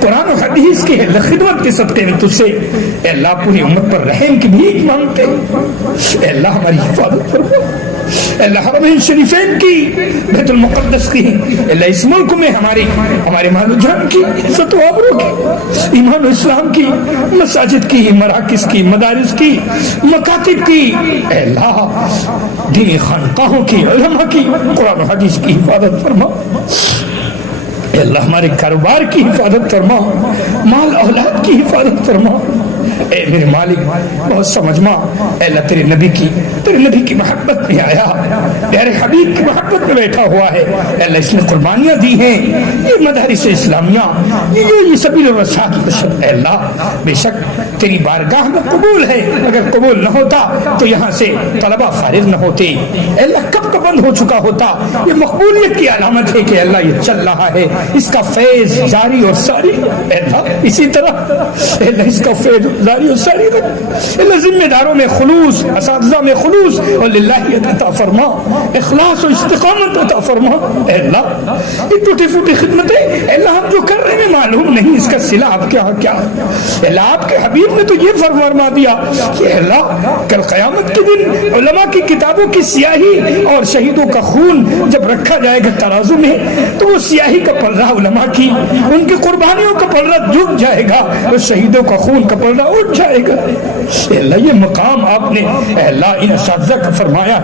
قرآن و حدیث کی خدمت کے صدقے میں تجھ سے، اے اللہ پوری امت پر رحم کی بھیک مانگتے ہیں۔ اے اللہ ہماری حفاظت فرما۔ اے اللہ حرمین شریفین کی، بیت المقدس کی، اے اللہ اس ملک میں ہمارے مال و جان کی، عزت و آبرو کی، ایمان و اسلام کی، مساجد کی، مراکز کی، مدارس کی، مکاتب کی، اے اللہ دینی خانقاہوں کی، علماء کی، قرآن و حدیث کی حفاظت فرما۔ اے اللہ ہمارے کاروبار کی حفاظت فرما، مال اولاد کی حفاظت فرما۔ اے میرے مالک بہت سمجھما، اے اللہ تیرے نبی کی محبت میں آیا، پیارے حبیب کی محبت میں بیٹھا ہوا ہے۔ اے اللہ اس نے قربانیاں دی ہیں، یہ مدارس اسلامیہ، یہ سبیل الرشاد، اے اللہ بے شک تیری بارگاہ میں قبول ہے، اگر قبول نہ ہوتا تو یہاں سے طلبہ فارغ نہ ہوتے۔ اے اللہ کب کا بند ہو چکا ہوتا۔ یہ مقبولیت کی علامت ہے کہ اللہ یہ چل رہا ہے، اس کا فیض جاری اور ساری، اے اللہ اسی طرح اے اللہ اس کا فیض جاری اور ساری رکھ۔ اے اللہ ذمہ داروں میں خلوص، اساتذہ میں خلوص اور للہیت عطا فرما، اخلاص و استقامت عطا فرما۔ اے اللہ یہ ٹوٹی پھوٹی خدمتیں اے اللہ ہم جو کر رہے ہیں معلوم نہیں اس کا صلہ آپ کے ہاں کیا ہے۔ اللہ آپ کے حبیب نے تو یہ فرما دیا کہ اللہ کل قیامت کے دن علماء کی کتابوں کی سیاہی اور شہیدوں کا خون جب رکھا جائے گا ترازو میں تو وہ سیاہی کا پلڑا علماء کی ان کی قربانیوں کا پلڑا جھک جائے گا، اور شہیدوں کا خون کا پلڑا اٹھ جائے گا۔ اے اللہ یہ مقام آپ نے اے اللہ ان اساتذہ کا فرمایا،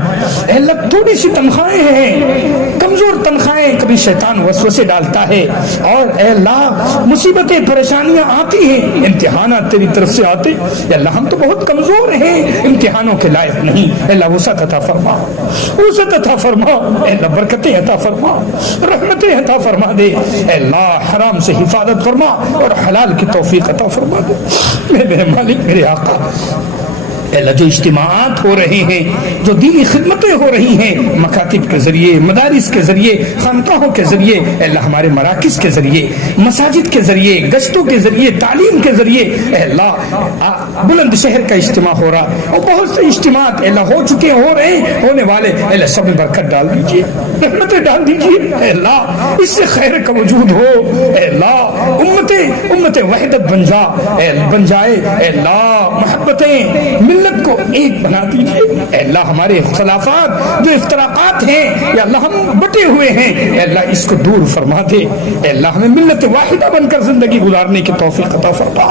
اے اللہ تھوڑی سی تنخواہیں ہیں، کمزور تنخواہیں، کبھی شیطان وسوسے ڈالتا ہے، اور اے اللہ مصیبتیں پریشانیاں آتی ہیں، امتحانات تیری طرف سے آتے، اے اللہ ہم تو بہت کمزور ہیں، امتحانوں کے لائق نہیں، اے اللہ وسعت عطا فرما، وسعت عطا فرما، اے اللہ برکتیں عطا فرما، رحمتیں عطا فرما دے، اے اللہ حرام سے حفاظت فرما اور حلال کی توفیق عطا فرما دے۔ میرے مالک میرے آقا، اے اللہ جو اجتماعات ہو رہے ہیں، جو دینی خدمتیں ہو رہی ہیں مکاتب کے ذریعے، مدارس کے ذریعے، خانقاہوں کے ذریعے، اے اللہ ہمارے مراکز کے ذریعے، مساجد کے ذریعے، گشتوں کے ذریعے، تعلیم کے ذریعے، اے اللہ بلند شہر کا اجتماع ہو رہا اور بہت سے اجتماعات اے اللہ ہو چکے، ہو رہے ہیں، ہونے والے، اے اللہ سب میں برکت ڈال دیجیے، رحمتیں ڈال دیجیے، اے اللہ اس سے خیر کا وجود ہو، اے اللہ امت وحدت بن جائے، اے اللہ محبتیں ملت کو ایک بنا دیجیے، اے اللہ ہمارے اختلافات جو افتراقات ہیں یا اللہ ہم بٹے ہوئے ہیں، اے اللہ اس کو دور فرما دے، اے اللہ ہمیں ملت واحدہ بن کر زندگی گزارنے کی توفیق عطا فرما،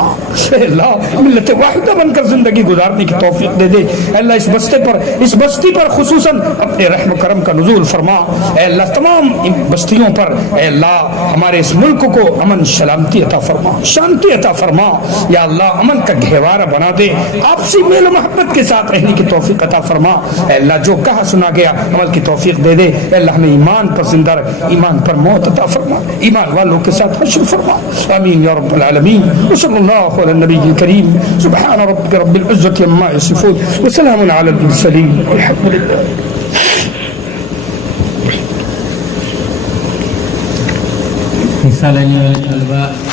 اے اللہ ملت واحدہ بن کر زندگی گزارنے کی توفیق دے دے، اے اللہ اس بستی پر خصوصاً اپنے رحم و کرم کا نزول فرما، اے اللہ تمام بستیوں پر، اے اللہ ہمارے اس ملک کو امن سلامتی عطا فرما، شانتی عطا فرما، یا اللہ امن کا گہوارہ بنا دے، آپسی میل و محبت کے ساتھ رہنے کی توفیق عطا فرما، اے اللہ جو کہا سنا گیا عمل کی توفیق دے دے، اے اللہ ہمیں ایمان پر زندہ رکھ، ایمان پر موت عطا فرما، ایمان والوں کے ساتھ حشر فرما، آمین یا رب العالمین، وصلی اللہ علی النبی الکریم، سبحان ربک رب العزت عما یصفون، وسلام علی المرسلین، والحمد للہ۔ رسالة الطلبة